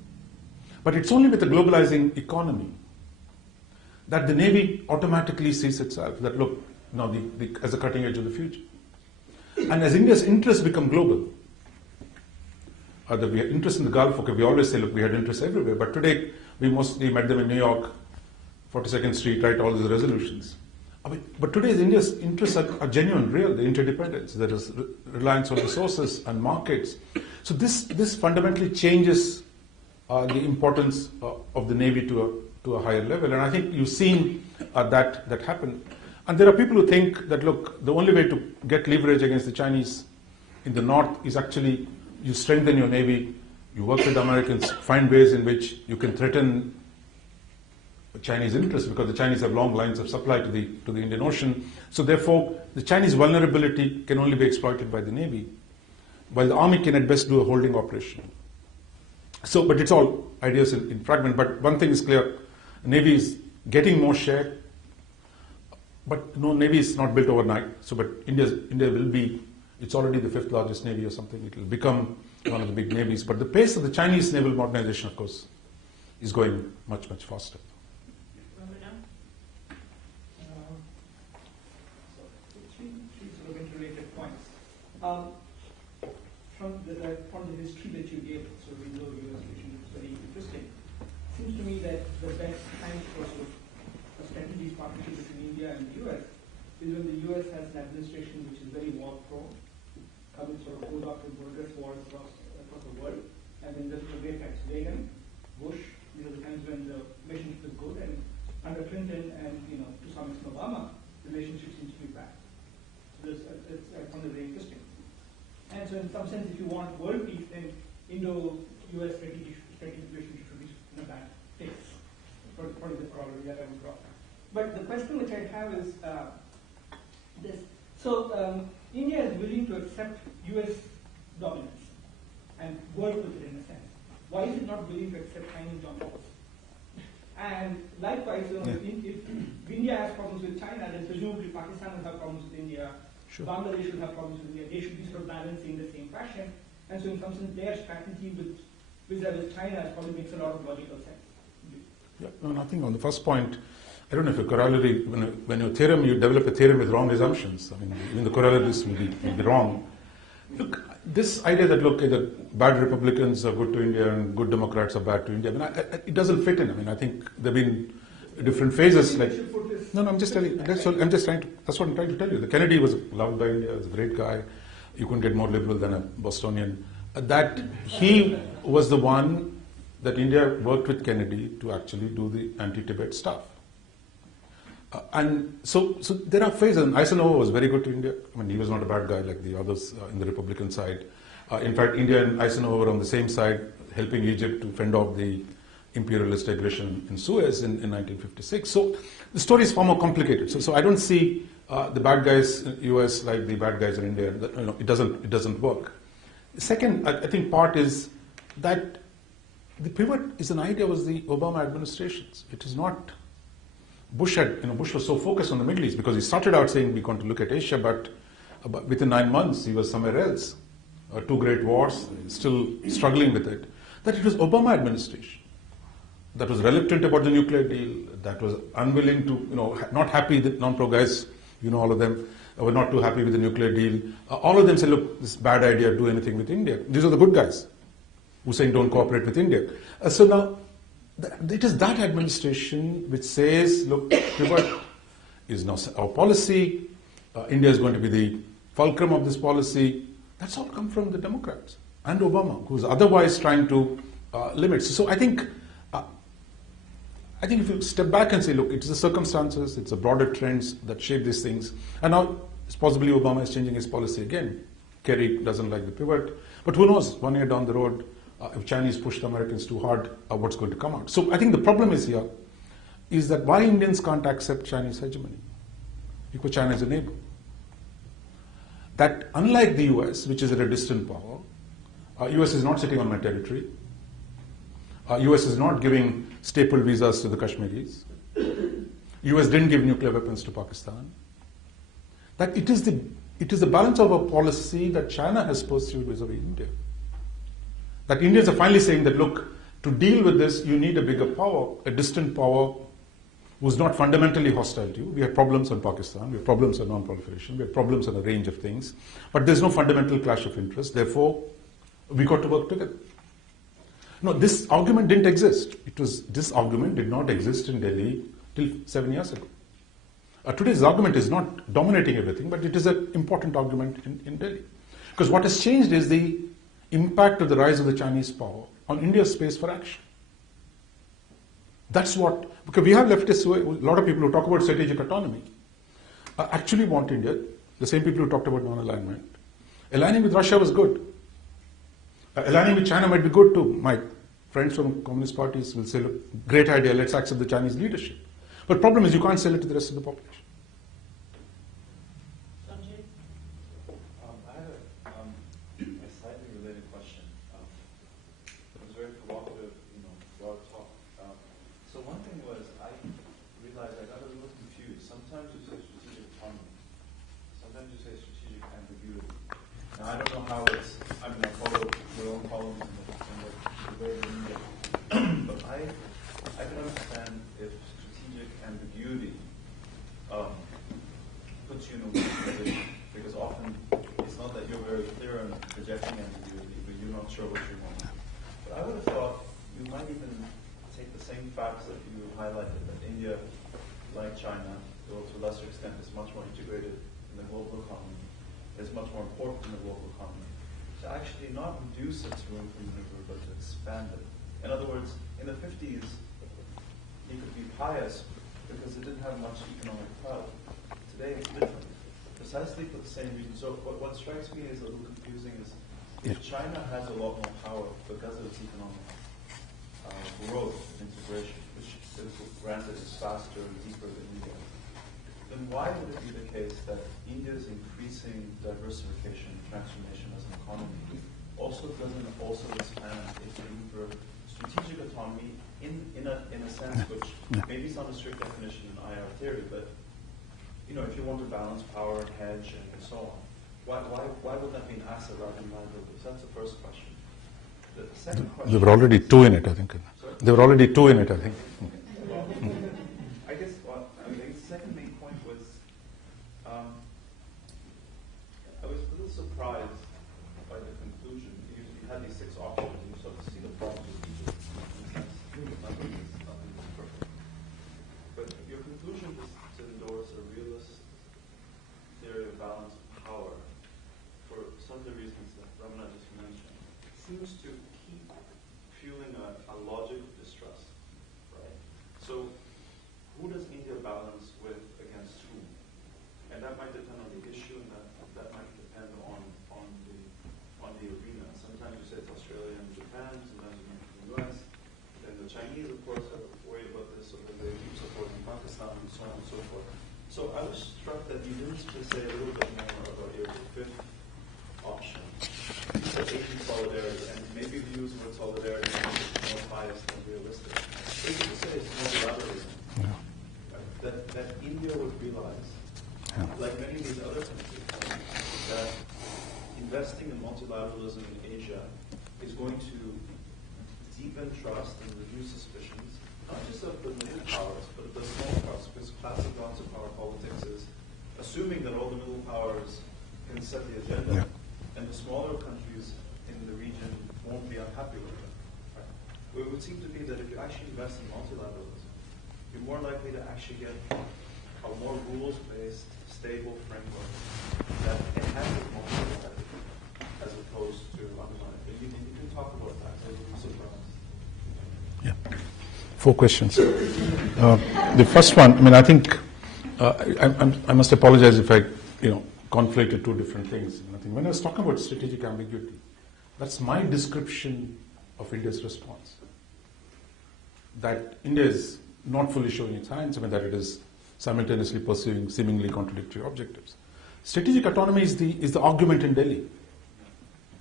But it's only with the globalizing economy that the Navy automatically sees itself that, look, now as a cutting edge of the future. And as India's interests become global, we had interest in the Gulf, okay, we always say, look, we had interests everywhere, but today we mostly met them in New York, 42nd Street, write all these resolutions. But today's India's interests are genuine, real, the interdependence, there is reliance on resources and markets. So this fundamentally changes the importance of the Navy to a higher level, and I think you've seen that happen. And there are people who think that, look, the only way to get leverage against the Chinese in the north is actually you strengthen your Navy, you work with the Americans, find ways in which you can threaten Chinese interests, because the Chinese have long lines of supply to the Indian Ocean. So therefore, the Chinese vulnerability can only be exploited by the Navy, while the Army can at best do a holding operation. So, but it's all ideas in fragment. But one thing is clear, Navy is getting more share, but no, Navy is not built overnight. So, but India will be, it's already the 5th largest Navy or something. It will become one of the big navies. But the pace of the Chinese naval modernization, of course, is going much, much faster. Three sort of interrelated points. From the history that you gave, so Indo-US relation is very interesting. Seems to me that the best time for sort of a strategic partnership between India and the US is when the US has an administration which is very war-prone, sort of goes after murderous wars across the world, and then just the great effects. Reagan, Bush, these are the times when the relationship is good, and under Clinton and to some extent Obama, the relationship seems to be bad. So I found it very interesting. And so in some sense, if you want world peace, then Indo-US strategic relationship should be in a bad place. What is the problem that I would draw? But the question which I have is this. So India is willing to accept US dominance and work with it in a sense. Why is it not willing to accept Chinese dominance? And likewise, if India has problems with China, then presumably Pakistan will have problems with India. Sure. Bangladesh will have problems with India. They should be sort of balancing the same fashion. And so in some sense, their strategy with China probably makes a lot of logical sense. Yeah, no, I think on the first point, I don't know if a corollary, when you develop a theorem with wrong assumptions, even the corollaries will be wrong. Look, this idea that, look, either bad Republicans are good to India and good Democrats are bad to India, it doesn't fit in. I think there have been different phases. No, I'm just telling you. That's what I'm trying to tell you. The Kennedy was loved by India, was a great guy. You couldn't get more liberal than a Bostonian. That he was the one that India worked with Kennedy to actually do the anti-Tibet stuff. And so there are phases. And Eisenhower was very good to India. I mean, he was not a bad guy like the others in the Republican side. In fact, India and Eisenhower were on the same side, helping Egypt to fend off the imperialist aggression in Suez in 1956. So the story is far more complicated. So I don't see the bad guys in US like the bad guys in India. It doesn't work. The second, I think, part is that the pivot is an idea was the Obama administration's. It is not. Bush was so focused on the Middle East because he started out saying we're going to look at Asia, but within 9 months he was somewhere else. 2 great wars, still struggling with it. That it was Obama administration that was reluctant about the nuclear deal, that was unwilling to, not happy that non-pro guys, all of them were not too happy with the nuclear deal. All of them said, look, this is a bad idea, do anything with India. These are the good guys who saying don't cooperate with India. So now, it is that administration which says, look, pivot is now our policy. India is going to be the fulcrum of this policy. That's all come from the Democrats and Obama, who's otherwise trying to limit. So I think if you step back and say, look, it's the circumstances, it's the broader trends that shape these things. And now, it's possibly Obama is changing his policy again. Kerry doesn't like the pivot. But who knows, 1 year down the road, if Chinese push the Americans too hard, what's going to come out? So I think the problem is here, is that why Indians can't accept Chinese hegemony? Because China is a neighbor. That unlike the US, which is at a distant power, US is not sitting on my territory. US is not giving staple visas to the Kashmiris. US didn't give nuclear weapons to Pakistan. That it is the balance of a policy that China has pursued vis-a-vis India. That Indians are finally saying that, look, to deal with this, you need a bigger power, a distant power who's not fundamentally hostile to you. We have problems on Pakistan, we have problems on non-proliferation, we have problems on a range of things, but there's no fundamental clash of interest. Therefore, we got to work together. No, this argument didn't exist. This argument did not exist in Delhi till 7 years ago. Today's argument is not dominating everything, but it is an important argument in Delhi. Because what has changed is the impact of the rise of the Chinese power on India's space for action. That's what, because we have leftists, a lot of people who talk about strategic autonomy, actually want India, the same people who talked about non-alignment. Aligning with Russia was good. Aligning with China might be good too. My friends from communist parties will say, look, great idea, let's accept the Chinese leadership. But problem is you can't sell it to the rest of the population. I have a slightly related question. It was very provocative, broad talk. So one thing was, I realized I got a little confused. Sometimes you say strategic autonomy. Sometimes you say strategic ambiguity. Now I don't know how I follow your own columns in the way in India. But I can understand if strategic ambiguity puts you in a weak position, because often it's not that you're very clear on projecting ambiguity, but you're not sure what you want. But I would have thought you might even take the same facts that you highlighted, that India, like China, though to a lesser extent, is much more integrated in the global economy, is much more important in the global economy, to actually not reduce its room for maneuver, but to expand it. In other words, in the 50s, he could be pious because it didn't have much economic clout. Today it's different, precisely for the same reason. So what strikes me as a little confusing is if China has a lot more power because of its economic growth and integration, which granted is faster and deeper than India, then why would it be the case that India's increasing diversification and transformation as an economy also doesn't also expand its room for strategic autonomy in a sense which maybe it's not a strict definition in IR theory, but if you want to balance power, hedge, and so on, why would that be an asset rather than liability? So that's the first question. The second question. There were already two in it, I think. Sorry? There were already two in it, I think. I guess the second main point was I was a little surprised by the conclusion. You had these 6 options, and you sort of see the problems with each of them. Nothing is perfect. But your conclusion was to endorse a realist theory of balance of power for some of the reasons that Ramana just mentioned. It seems to keep fueling a logic of distrust, right? So who does India balance with that might depend on the issue, and that might depend on the arena. Sometimes you say it's Australia and Japan, sometimes you mention the US. Then the Chinese, of course, are worried about this, so then they keep supporting Pakistan and so on and so forth. So I was struck that you didn't just say a little bit more about your fifth option. You said Asian solidarity, and maybe we use the word solidarity is more biased than realistic. But you could say it's multilateralism. Yeah. That India would realize, like many of these other countries, that investing in multilateralism in Asia is going to deepen trust and reduce suspicions, not just of the middle powers, but of the small powers, because classic balance of power politics is assuming that all the middle powers can set the agenda, and the smaller countries in the region won't be unhappy with it. Right? It would seem to be that if you actually invest in multilateralism, you're more likely to actually get a more rules-based, stable framework that enhances multilateralism as opposed to undermining it. You can talk about that. I would be surprised. Yeah. 4 questions. The first one, I mean, I think I must apologize if I, conflated 2 different things. I think when I was talking about strategic ambiguity, that's my description of India's response. That India is not fully showing its hands, that it is simultaneously pursuing seemingly contradictory objectives. Strategic autonomy is the argument in Delhi.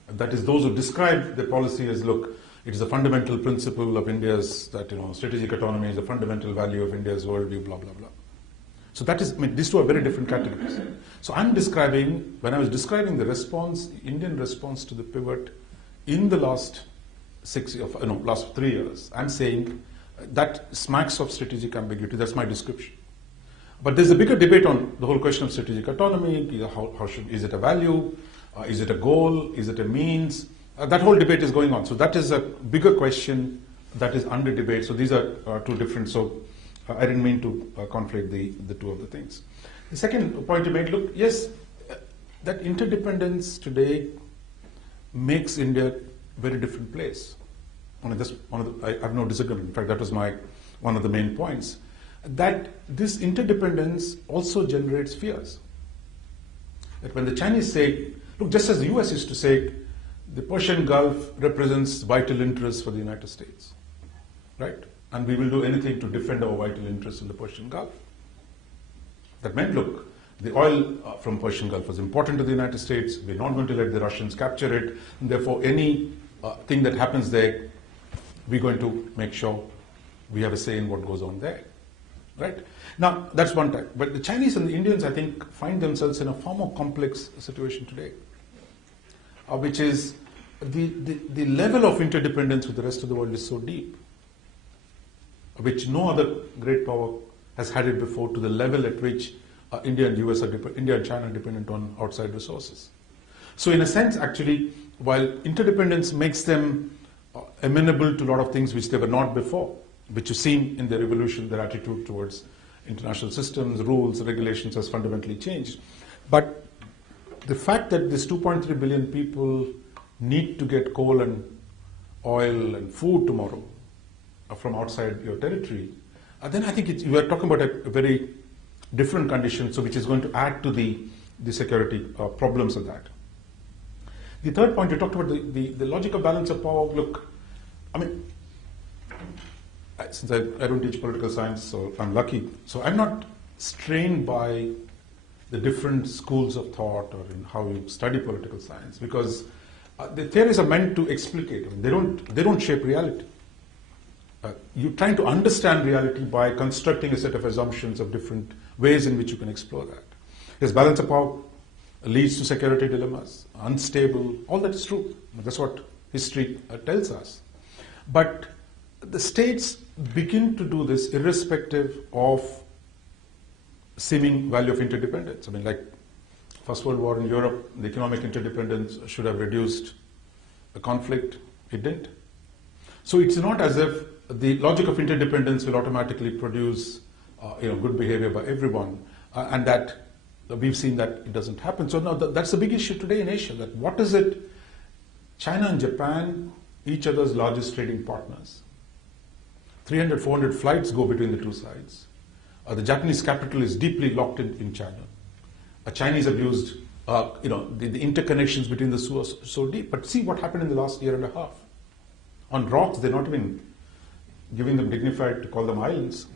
That is, those who describe the policy as, look, it is a fundamental principle of India's, that, strategic autonomy is a fundamental value of India's worldview, blah, blah, blah. So that is, these 2 are very different categories. So I'm describing, when I was describing the response, the Indian response to the pivot in the last 3 years, I'm saying that smacks of strategic ambiguity. That's my description. But there's a bigger debate on the whole question of strategic autonomy. Is it a value? Is it a goal? Is it a means? That whole debate is going on. So that is a bigger question that is under debate. So these are 2 different. So I didn't mean to conflate the 2 of the things. The second point you made, look, yes, that interdependence today makes India a very different place. I have no disagreement. In fact, that was one of the main points. That this interdependence also generates fears. That when the Chinese say, look, just as the US used to say, the Persian Gulf represents vital interests for the United States, right? And we will do anything to defend our vital interests in the Persian Gulf. That meant, look, the oil from Persian Gulf was important to the United States. We're not going to let the Russians capture it. And therefore, any thing that happens there, we're going to make sure we have a say in what goes on there, right? Now, that's one type. But the Chinese and the Indians, I think, find themselves in a far more complex situation today, which is the level of interdependence with the rest of the world is so deep, which no other great power has had it before, to the level at which India and China are dependent on outside resources. So in a sense, actually, while interdependence makes them amenable to a lot of things which they were not before, which you've seen in their evolution, their attitude towards international systems, rules, regulations has fundamentally changed. But the fact that this 2.3 billion people need to get coal and oil and food tomorrow from outside your territory, then I think you are talking about a very different condition, so which is going to add to the security problems of that. The third point, you talked about the logical balance of power. Look, I mean, since I don't teach political science, so I'm lucky. So I'm not strained by the different schools of thought or in how you study political science, because the theories are meant to explicate. I mean, they don't shape reality. You're trying to understand reality by constructing a set of assumptions of different ways in which you can explore that. Yes, balance of power leads to security dilemmas, unstable, all that is true. That's what history tells us. But the states begin to do this irrespective of seeming value of interdependence. I mean, like First World War in Europe, the economic interdependence should have reduced the conflict. It didn't. So it's not as if the logic of interdependence will automatically produce good behavior by everyone, and that we've seen that it doesn't happen. So now that's a big issue today in Asia, that what is it, China and Japan, each other's largest trading partners. 300, 400 flights go between the two sides. The Japanese capital is deeply locked in China. Chinese have used, the interconnections between the two are so deep. But see what happened in the last year and a half. On rocks, they're not even giving them dignified to call them islands.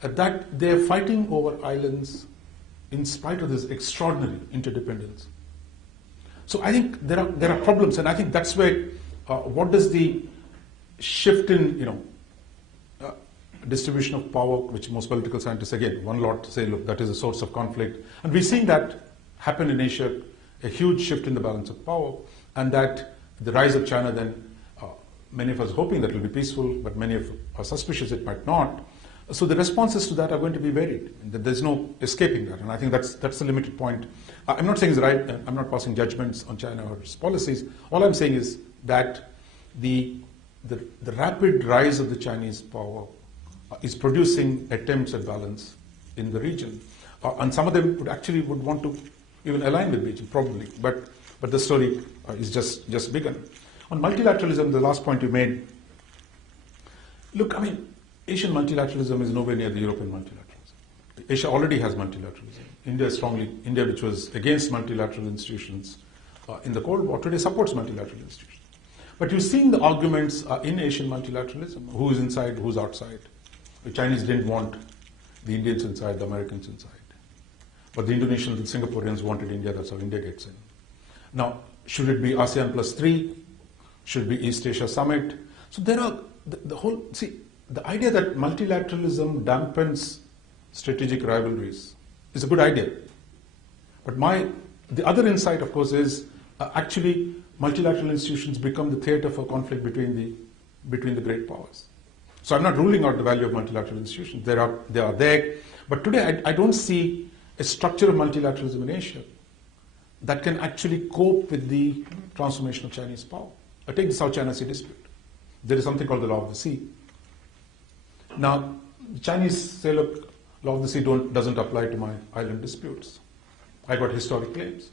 That they're fighting over islands in spite of this extraordinary interdependence. So I think there are problems, and I think that's where what does the shift in distribution of power, which most political scientists again one lot say, look, that is a source of conflict, and we're seeing that happen in Asia, a huge shift in the balance of power, and that the rise of China then. Many of us hoping that it will be peaceful, but many of us are suspicious it might not. So the responses to that are going to be varied. There's no escaping that, and I think that's the limited point. I'm not saying it's right. I'm not passing judgments on China or its policies. All I'm saying is that the rapid rise of the Chinese power is producing attempts at balance in the region, and some of them would want to even align with Beijing, probably. But the story is just begun. On multilateralism, the last point you made, look, Asian multilateralism is nowhere near the European multilateralism. Asia already has multilateralism. India, which was against multilateral institutions in the Cold War, today supports multilateral institutions. But you've seen the arguments in Asian multilateralism, who's inside, who's outside. The Chinese didn't want the Indians inside, the Americans inside. But the Indonesians and Singaporeans wanted India, that's how India gets in. Now, should it be ASEAN plus 3? Should be East Asia Summit. So there are the idea that multilateralism dampens strategic rivalries is a good idea. But the other insight, of course, is actually multilateral institutions become the theater for conflict between the great powers. So I'm not ruling out the value of multilateral institutions. They are there. But today I don't see a structure of multilateralism in Asia that can actually cope with the transformation of Chinese power. Take the South China Sea dispute. There is something called the law of the sea. Now, the Chinese say, look, law of the sea doesn't apply to my island disputes. I got historic claims.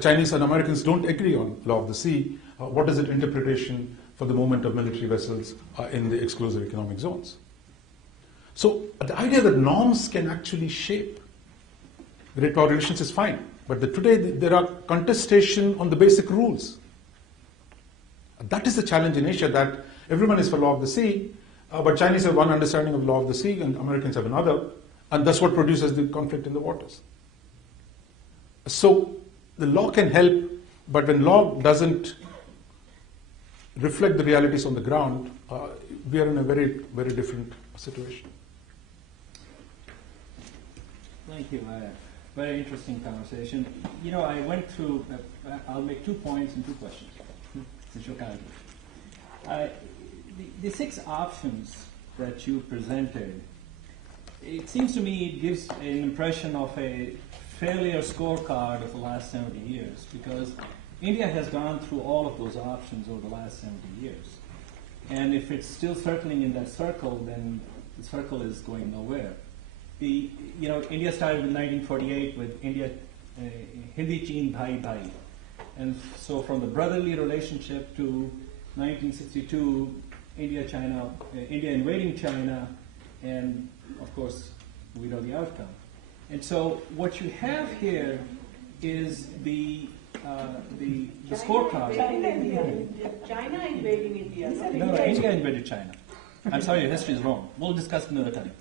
Chinese and Americans don't agree on law of the sea. What is its interpretation for the movement of military vessels in the exclusive economic zones? So the idea that norms can actually shape great power relations is fine. But today there are contestation on the basic rules. That is the challenge in Asia, that everyone is for law of the sea, but Chinese have one understanding of law of the sea and Americans have another, and that's what produces the conflict in the waters. So the law can help, but when law doesn't reflect the realities on the ground, we are in a very, very different situation. Thank you. Very interesting conversation. I went through, I'll make 2 points and 2 questions. The 6 options that you presented, it seems to me it gives an impression of a failure scorecard of the last 70 years, because India has gone through all of those options over the last 70 years. And if it's still circling in that circle, then the circle is going nowhere. India started in 1948 with India, Hindi Chin Bhai Bhai. And so from the brotherly relationship to 1962, India invading China, and of course, we know the outcome. And so what you have here is the scorecard. China invading India. No, India invaded China. I'm sorry, your history is wrong. We'll discuss it another time.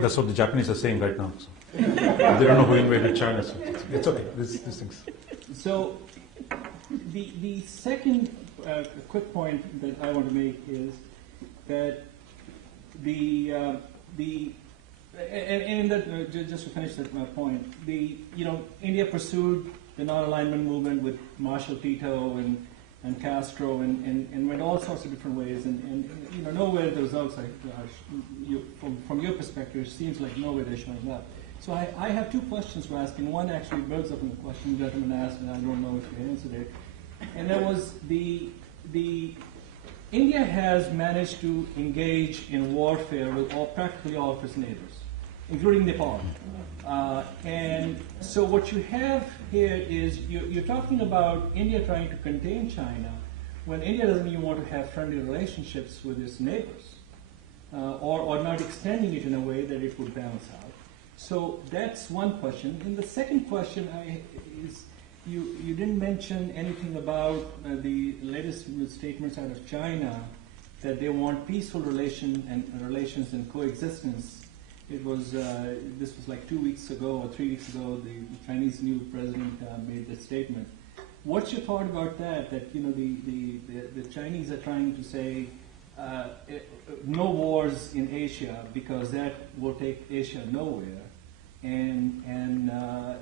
That's what the Japanese are saying right now. So. They don't know who invaded China, so it's okay. These things. So the second quick point that I want to make is that just to finish that point, India pursued the non-alignment movement with Marshal Tito and Castro and went all sorts of different ways, and nowhere the results from your perspective, it seems like nowhere they're showing up. So I have 2 questions to ask, and one actually builds up on the question the gentleman asked, and I don't know if you answered it. And that was India has managed to engage in warfare with practically all of its neighbors, including Nepal. And so what you have here is you're talking about India trying to contain China when India doesn't even want to have friendly relationships with its neighbors. or not extending it in a way that it would balance out. So that's one question. And the second question is, you didn't mention anything about the latest statements out of China that they want peaceful relations and coexistence. It was this was like 2 weeks ago or 3 weeks ago. The Chinese new president made this statement. What's your thought about that? That the Chinese are trying to say no wars in Asia because that will take Asia nowhere. And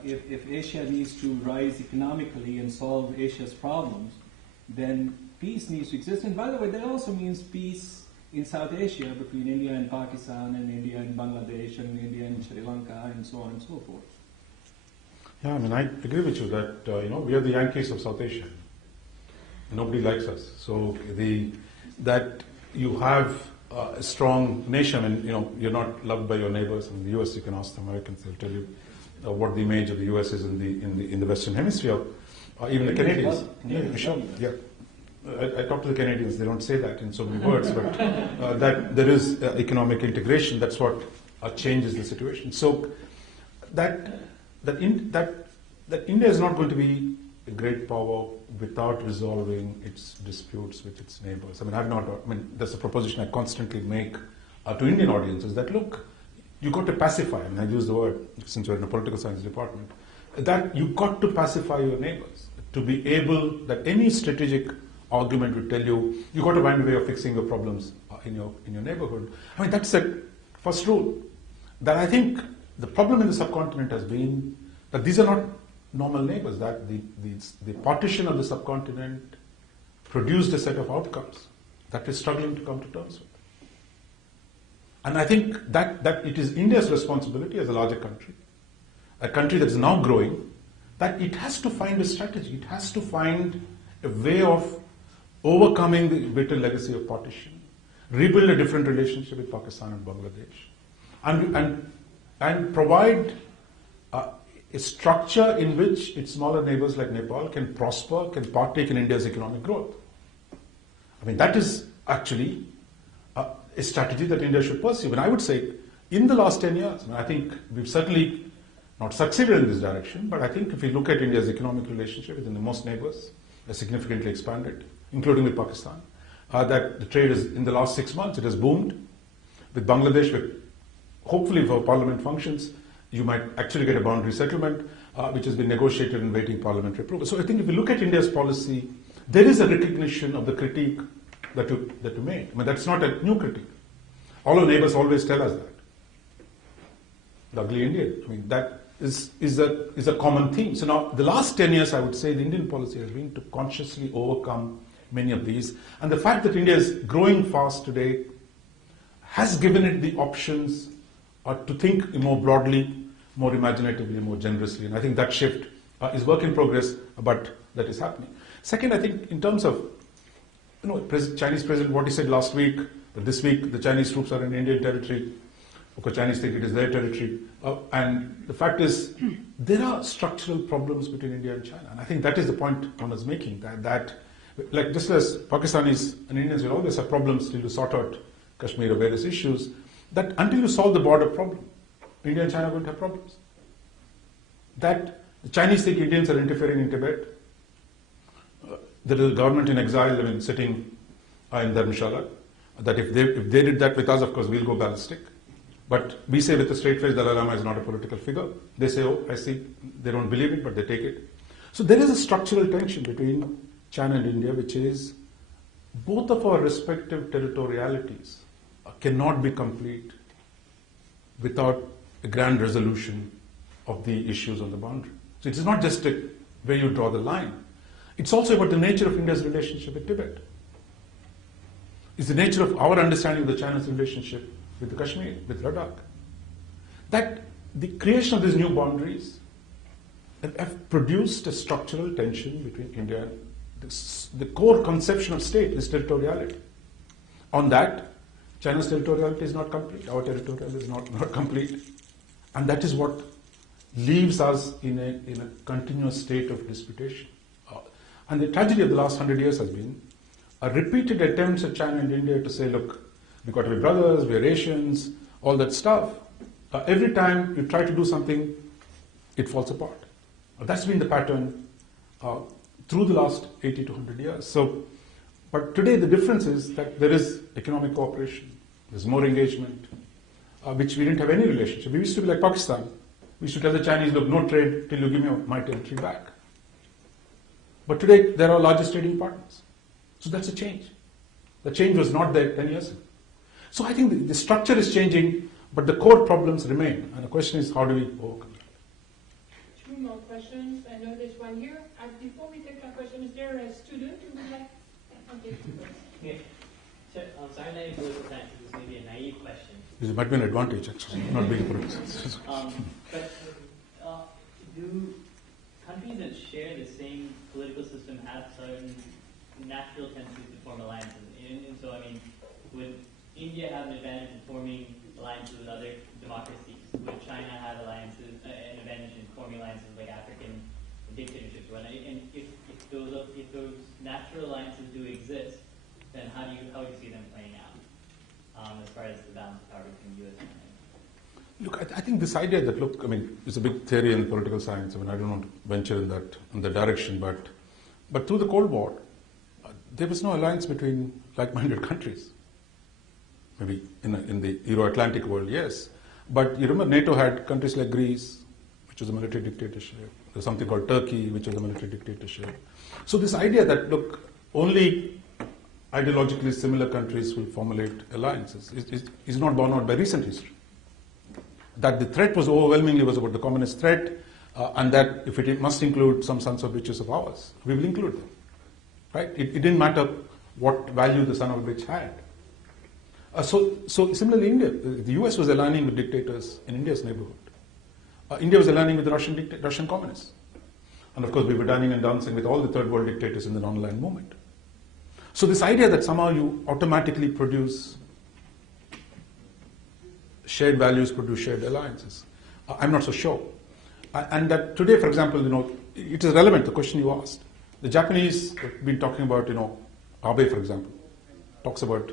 if Asia needs to rise economically and solve Asia's problems, then peace needs to exist. And by the way, that also means peace in South Asia between India and Pakistan and India and Bangladesh and India and Sri Lanka and so on and so forth. Yeah, I mean, I agree with you that we are the Yankees of South Asia. Nobody likes us. So that you have a strong nation, and you're not loved by your neighbors. In the US, you can ask the Americans; they'll tell you what the image of the US is in the Western Hemisphere. Even the Canadians. Yeah. I talk to the Canadians. They don't say that in so many words, but that there is economic integration. That's what changes the situation. So that India is not going to be a great power without resolving its disputes with its neighbors. I mean, that's a proposition I constantly make to Indian audiences, that look, you got to pacify, and I use the word since we're in a political science department, that you got to pacify your neighbors to be able, that any strategic argument would tell you, you got to find a way of fixing your problems in your neighborhood. I mean, that's the first rule. That I think the problem in the subcontinent has been that these are not normal neighbors, that the partition of the subcontinent produced a set of outcomes that we're struggling to come to terms with. And I think that it is India's responsibility as a larger country, a country that is now growing, that it has to find a strategy, it has to find a way of overcoming the bitter legacy of partition, rebuild a different relationship with Pakistan and Bangladesh, and provide a structure in which its smaller neighbors like Nepal can prosper, can partake in India's economic growth. I mean, that is actually a strategy that India should pursue. And I would say, in the last 10 years, I think we've certainly not succeeded in this direction, but I think if we look at India's economic relationship with the most neighbors, has significantly expanded, including with Pakistan. That the trade is, in the last 6 months, it has boomed. With Bangladesh, hopefully if our parliament functions, you might actually get a boundary settlement, which has been negotiated and waiting parliamentary approval. So I think if you look at India's policy, there is a recognition of the critique that you made. I mean, that's not a new critique. All our neighbors always tell us that. The ugly Indian. I mean, that is a common theme. So now, the last 10 years, I would say, the Indian policy has been to consciously overcome many of these. And the fact that India is growing fast today has given it the options to think more broadly, more imaginatively, more generously. And I think that shift is work in progress, but that is happening. Second, I think in terms of Chinese president, what he said last week, that this week the Chinese troops are in Indian territory. Of course, Chinese think it is their territory. And the fact is, there are structural problems between India and China. And I think that is the point one is making, that like just as Pakistanis and Indians will always have problems till you sort out Kashmir or various issues, that until you solve the border problem, India and China are going to have problems. That the Chinese think Indians are interfering in Tibet. There is a government in exile, sitting in Dharamshala, that if they did that with us, of course, we'll go ballistic. But we say with a straight face, Dalai Lama is not a political figure. They say, oh, I see, they don't believe it, but they take it. So there is a structural tension between China and India, which is both of our respective territorialities cannot be complete without a grand resolution of the issues on the boundary. So it is not just where you draw the line. It's also about the nature of India's relationship with Tibet. It's the nature of our understanding of the China's relationship with the Kashmir, with Ladakh. That the creation of these new boundaries have produced a structural tension between India and the core conception of state is territoriality. On that, China's territoriality is not complete. Our territoriality is not complete. And that is what leaves us in a continuous state of disputation. And the tragedy of the last 100 years has been repeated attempts at China and India to say, look, we got to be brothers, we're Asians, all that stuff. Every time you try to do something, it falls apart. That's been the pattern through the last 80 to 100 years. So, but today the difference is that there is economic cooperation, there's more engagement, which we didn't have any relationship. We used to be like Pakistan. We used to tell the Chinese, look, no trade till you give me my territory back. But today, they're our largest trading partners. So that's a change. The change was not there 10 years ago. So I think the structure is changing, but the core problems remain. And the question is, how do we overcome it? 2 more questions. I know there's one here. Before we take a question, is there a student who would like? Okay. Okay. So, sorry that it goes with that. This may be a naive question. This might be an advantage, actually, not being a politician. But do countries that share the same political system have certain natural tendencies to form alliances? And so, I mean, would India have an advantage in forming alliances with other democracies? Would China have alliances, an advantage in forming alliances with like African dictatorships? And if those natural alliances do exist, then how would you see them playing out as far as the balance of power between the U.S. and China? Look, I think this idea that, look, I mean, it's a big theory in political science. I mean, I don't want to venture in that direction, but through the Cold War, there was no alliance between like-minded countries. Maybe in the Euro-Atlantic world, yes. But you remember NATO had countries like Greece, which was a military dictatorship. There's something called Turkey, which was a military dictatorship. So this idea that, look, only ideologically similar countries will formulate alliances is not borne out by recent history. That the threat was overwhelmingly about the communist threat, and that if it must include some sons of bitches of ours, we will include them. Right? It didn't matter what value the son of a bitch had. So similarly, India, the US was aligning with dictators in India's neighborhood. India was aligning with the Russian communists. And of course, we were dining and dancing with all the third world dictators in the non-aligned movement. So this idea that somehow you automatically produce shared values, produce shared alliances, I'm not so sure. And that today, for example, it is relevant, the question you asked. The Japanese have been talking about, Abe, for example, talks about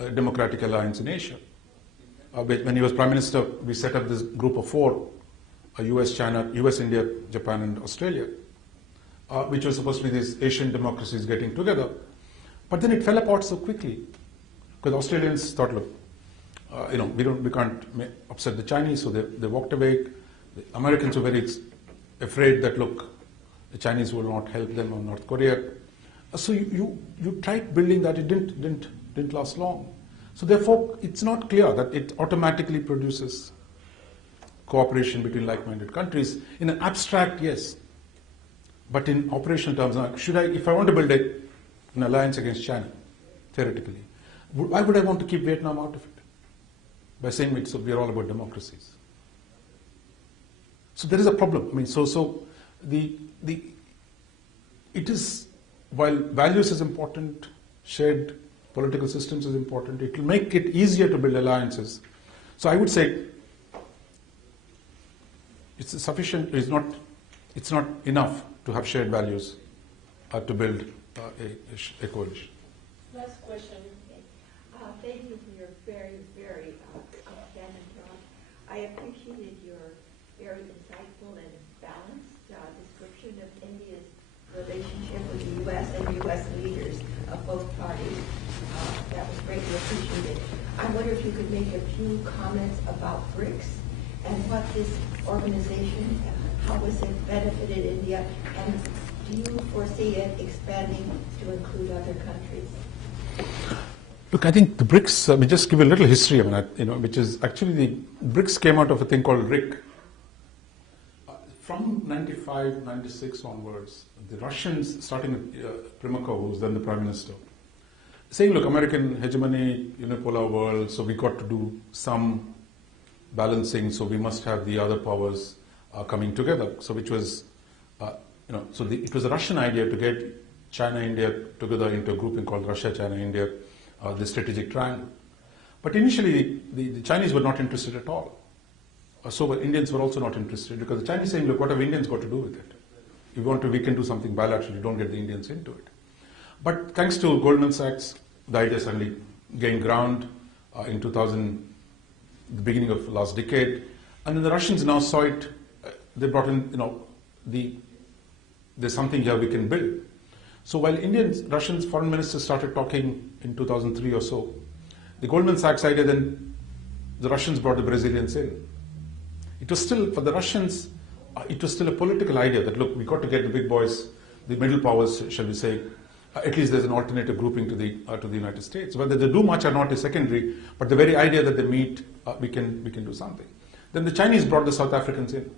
a democratic alliance in Asia. When he was Prime Minister, we set up this group of 4, US, China, US, India, Japan, and Australia, which was supposed to be these Asian democracies getting together. But then it fell apart so quickly, because Australians thought, look, we can't upset the Chinese, so they walked away. The Americans were very afraid that, look, the Chinese will not help them, or North Korea. So you tried building that, it didn't last long. So therefore, it's not clear that it automatically produces cooperation between like-minded countries. In an abstract, yes. But in operational terms, if I want to build an alliance against China, theoretically, why would I want to keep Vietnam out of it? By saying we are all about democracies. So there is a problem. I mean, it is, while values is important, shared political systems is important, it will make it easier to build alliances. So I would say it's sufficient, it's not enough to have shared values to build a coalition. Last question. Thank you for your very, very outstanding talk. I appreciated your very insightful and balanced description of India's relationship with the U.S. and U.S. leaders of both parties. That was greatly appreciated. I wonder if you could make a few comments about BRICS and what this organization, how has it benefited India, and do you foresee it expanding to include other countries? Look, I think the BRICS, let me just give a little history of that, which is actually the BRICS came out of a thing called RIC. From 95, 96 onwards, the Russians, starting with Primakov, who was then the Prime Minister, saying, look, American hegemony, unipolar world, so we got to do some balancing, so we must have the other powers coming together. So which was, it was a Russian idea to get China, India together into a grouping called Russia, China, India, the strategic triangle. But initially, the Chinese were not interested at all. So Indians were also not interested, because the Chinese saying, look, what have Indians got to do with it? If we can do something bilateral, you don't get the Indians into it. But thanks to Goldman Sachs, the idea suddenly gained ground. in 2000, the beginning of last decade. And then the Russians now saw it, they brought in, there's something here we can build. So while Russian foreign ministers started talking in 2003 or so, the Goldman Sachs idea, then the Russians brought the Brazilians in. It was still, for the Russians, it was still a political idea that, look, we got to get the big boys, the middle powers, shall we say, at least there's an alternative grouping to the United States. Whether they do much or not is secondary, but the very idea that they meet, we can do something. Then the Chinese brought the South Africans in.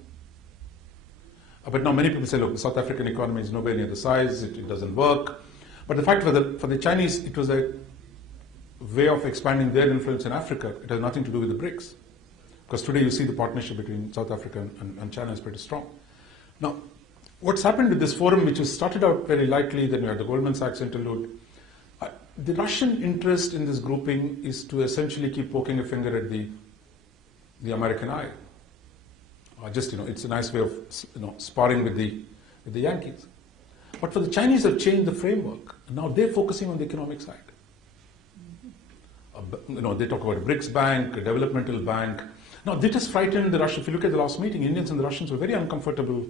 But now many people say, look, the South African economy is nowhere near the size, it doesn't work. But the fact for the Chinese, it was a way of expanding their influence in Africa. It has nothing to do with the BRICS. Because today you see the partnership between South Africa and China is pretty strong. Now, what's happened with this forum, which has started out very lightly, then you had the Goldman Sachs interlude. The Russian interest in this grouping is to essentially keep poking a finger at the American eye. It's a nice way of sparring with the Yankees. But for the Chinese, have changed the framework. Now they're focusing on the economic side. They talk about a BRICS bank, a developmental bank. Now that has frightened the Russians. If you look at the last meeting, Indians and the Russians were very uncomfortable.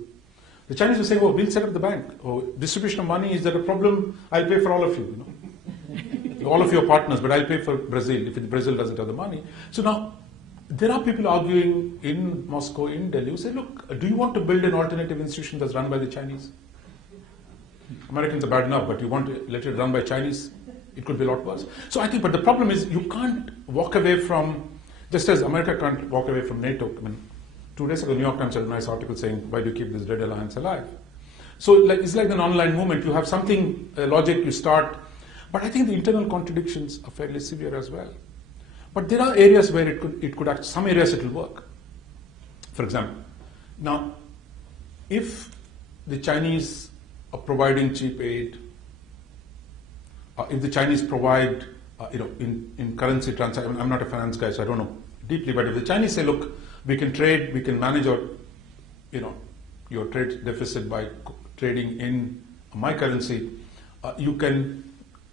The Chinese were saying, "Oh, we'll set up the bank. Oh, distribution of money, is there a problem? I'll pay for all of you. All of your partners, but I'll pay for Brazil if Brazil doesn't have the money." So now, there are people arguing in Moscow, in Delhi, who say, look, do you want to build an alternative institution that's run by the Chinese? Americans are bad enough, but you want to let it run by Chinese? It could be a lot worse. So I think, but the problem is you can't walk away from, just as America can't walk away from NATO. I mean, 2 days ago, New York Times had a nice article saying, why do you keep this Red Alliance alive? So it's like an online movement. You have something, a logic, you start, but I think the internal contradictions are fairly severe as well. But there are areas where it could act, some areas it will work. For example, now, if the Chinese are providing cheap aid, if the Chinese provide, in currency transactions, I'm not a finance guy, so I don't know deeply, but if the Chinese say, look, we can trade, we can manage your trade deficit by trading in my currency, you can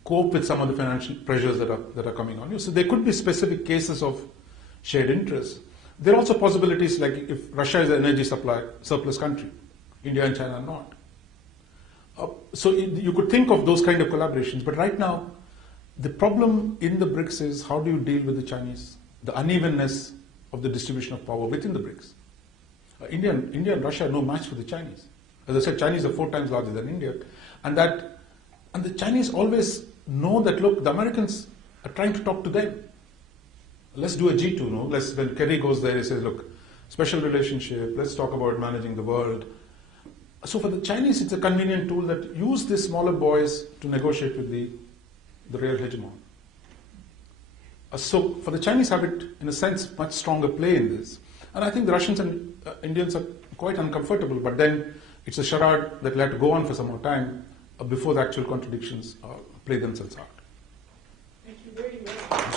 cope with some of the financial pressures that are coming on you. So there could be specific cases of shared interests. There are also possibilities like if Russia is an energy supply surplus country, India and China are not. So you could think of those kind of collaborations, but right now, the problem in the BRICS is how do you deal with the Chinese, the unevenness of the distribution of power within the BRICS. India and Russia are no match for the Chinese. As I said, Chinese are 4 times larger than India, and the Chinese always know that, look, the Americans are trying to talk to them. Let's do a G2, no? When Kerry goes there, he says, look, special relationship, let's talk about managing the world. So for the Chinese, it's a convenient tool that use these smaller boys to negotiate with the real hegemon. So for the Chinese have it, in a sense, much stronger play in this. And I think the Russians and Indians are quite uncomfortable, but then it's a charade that will have to go on for some more time before the actual contradictions play themselves out. Thank you very much.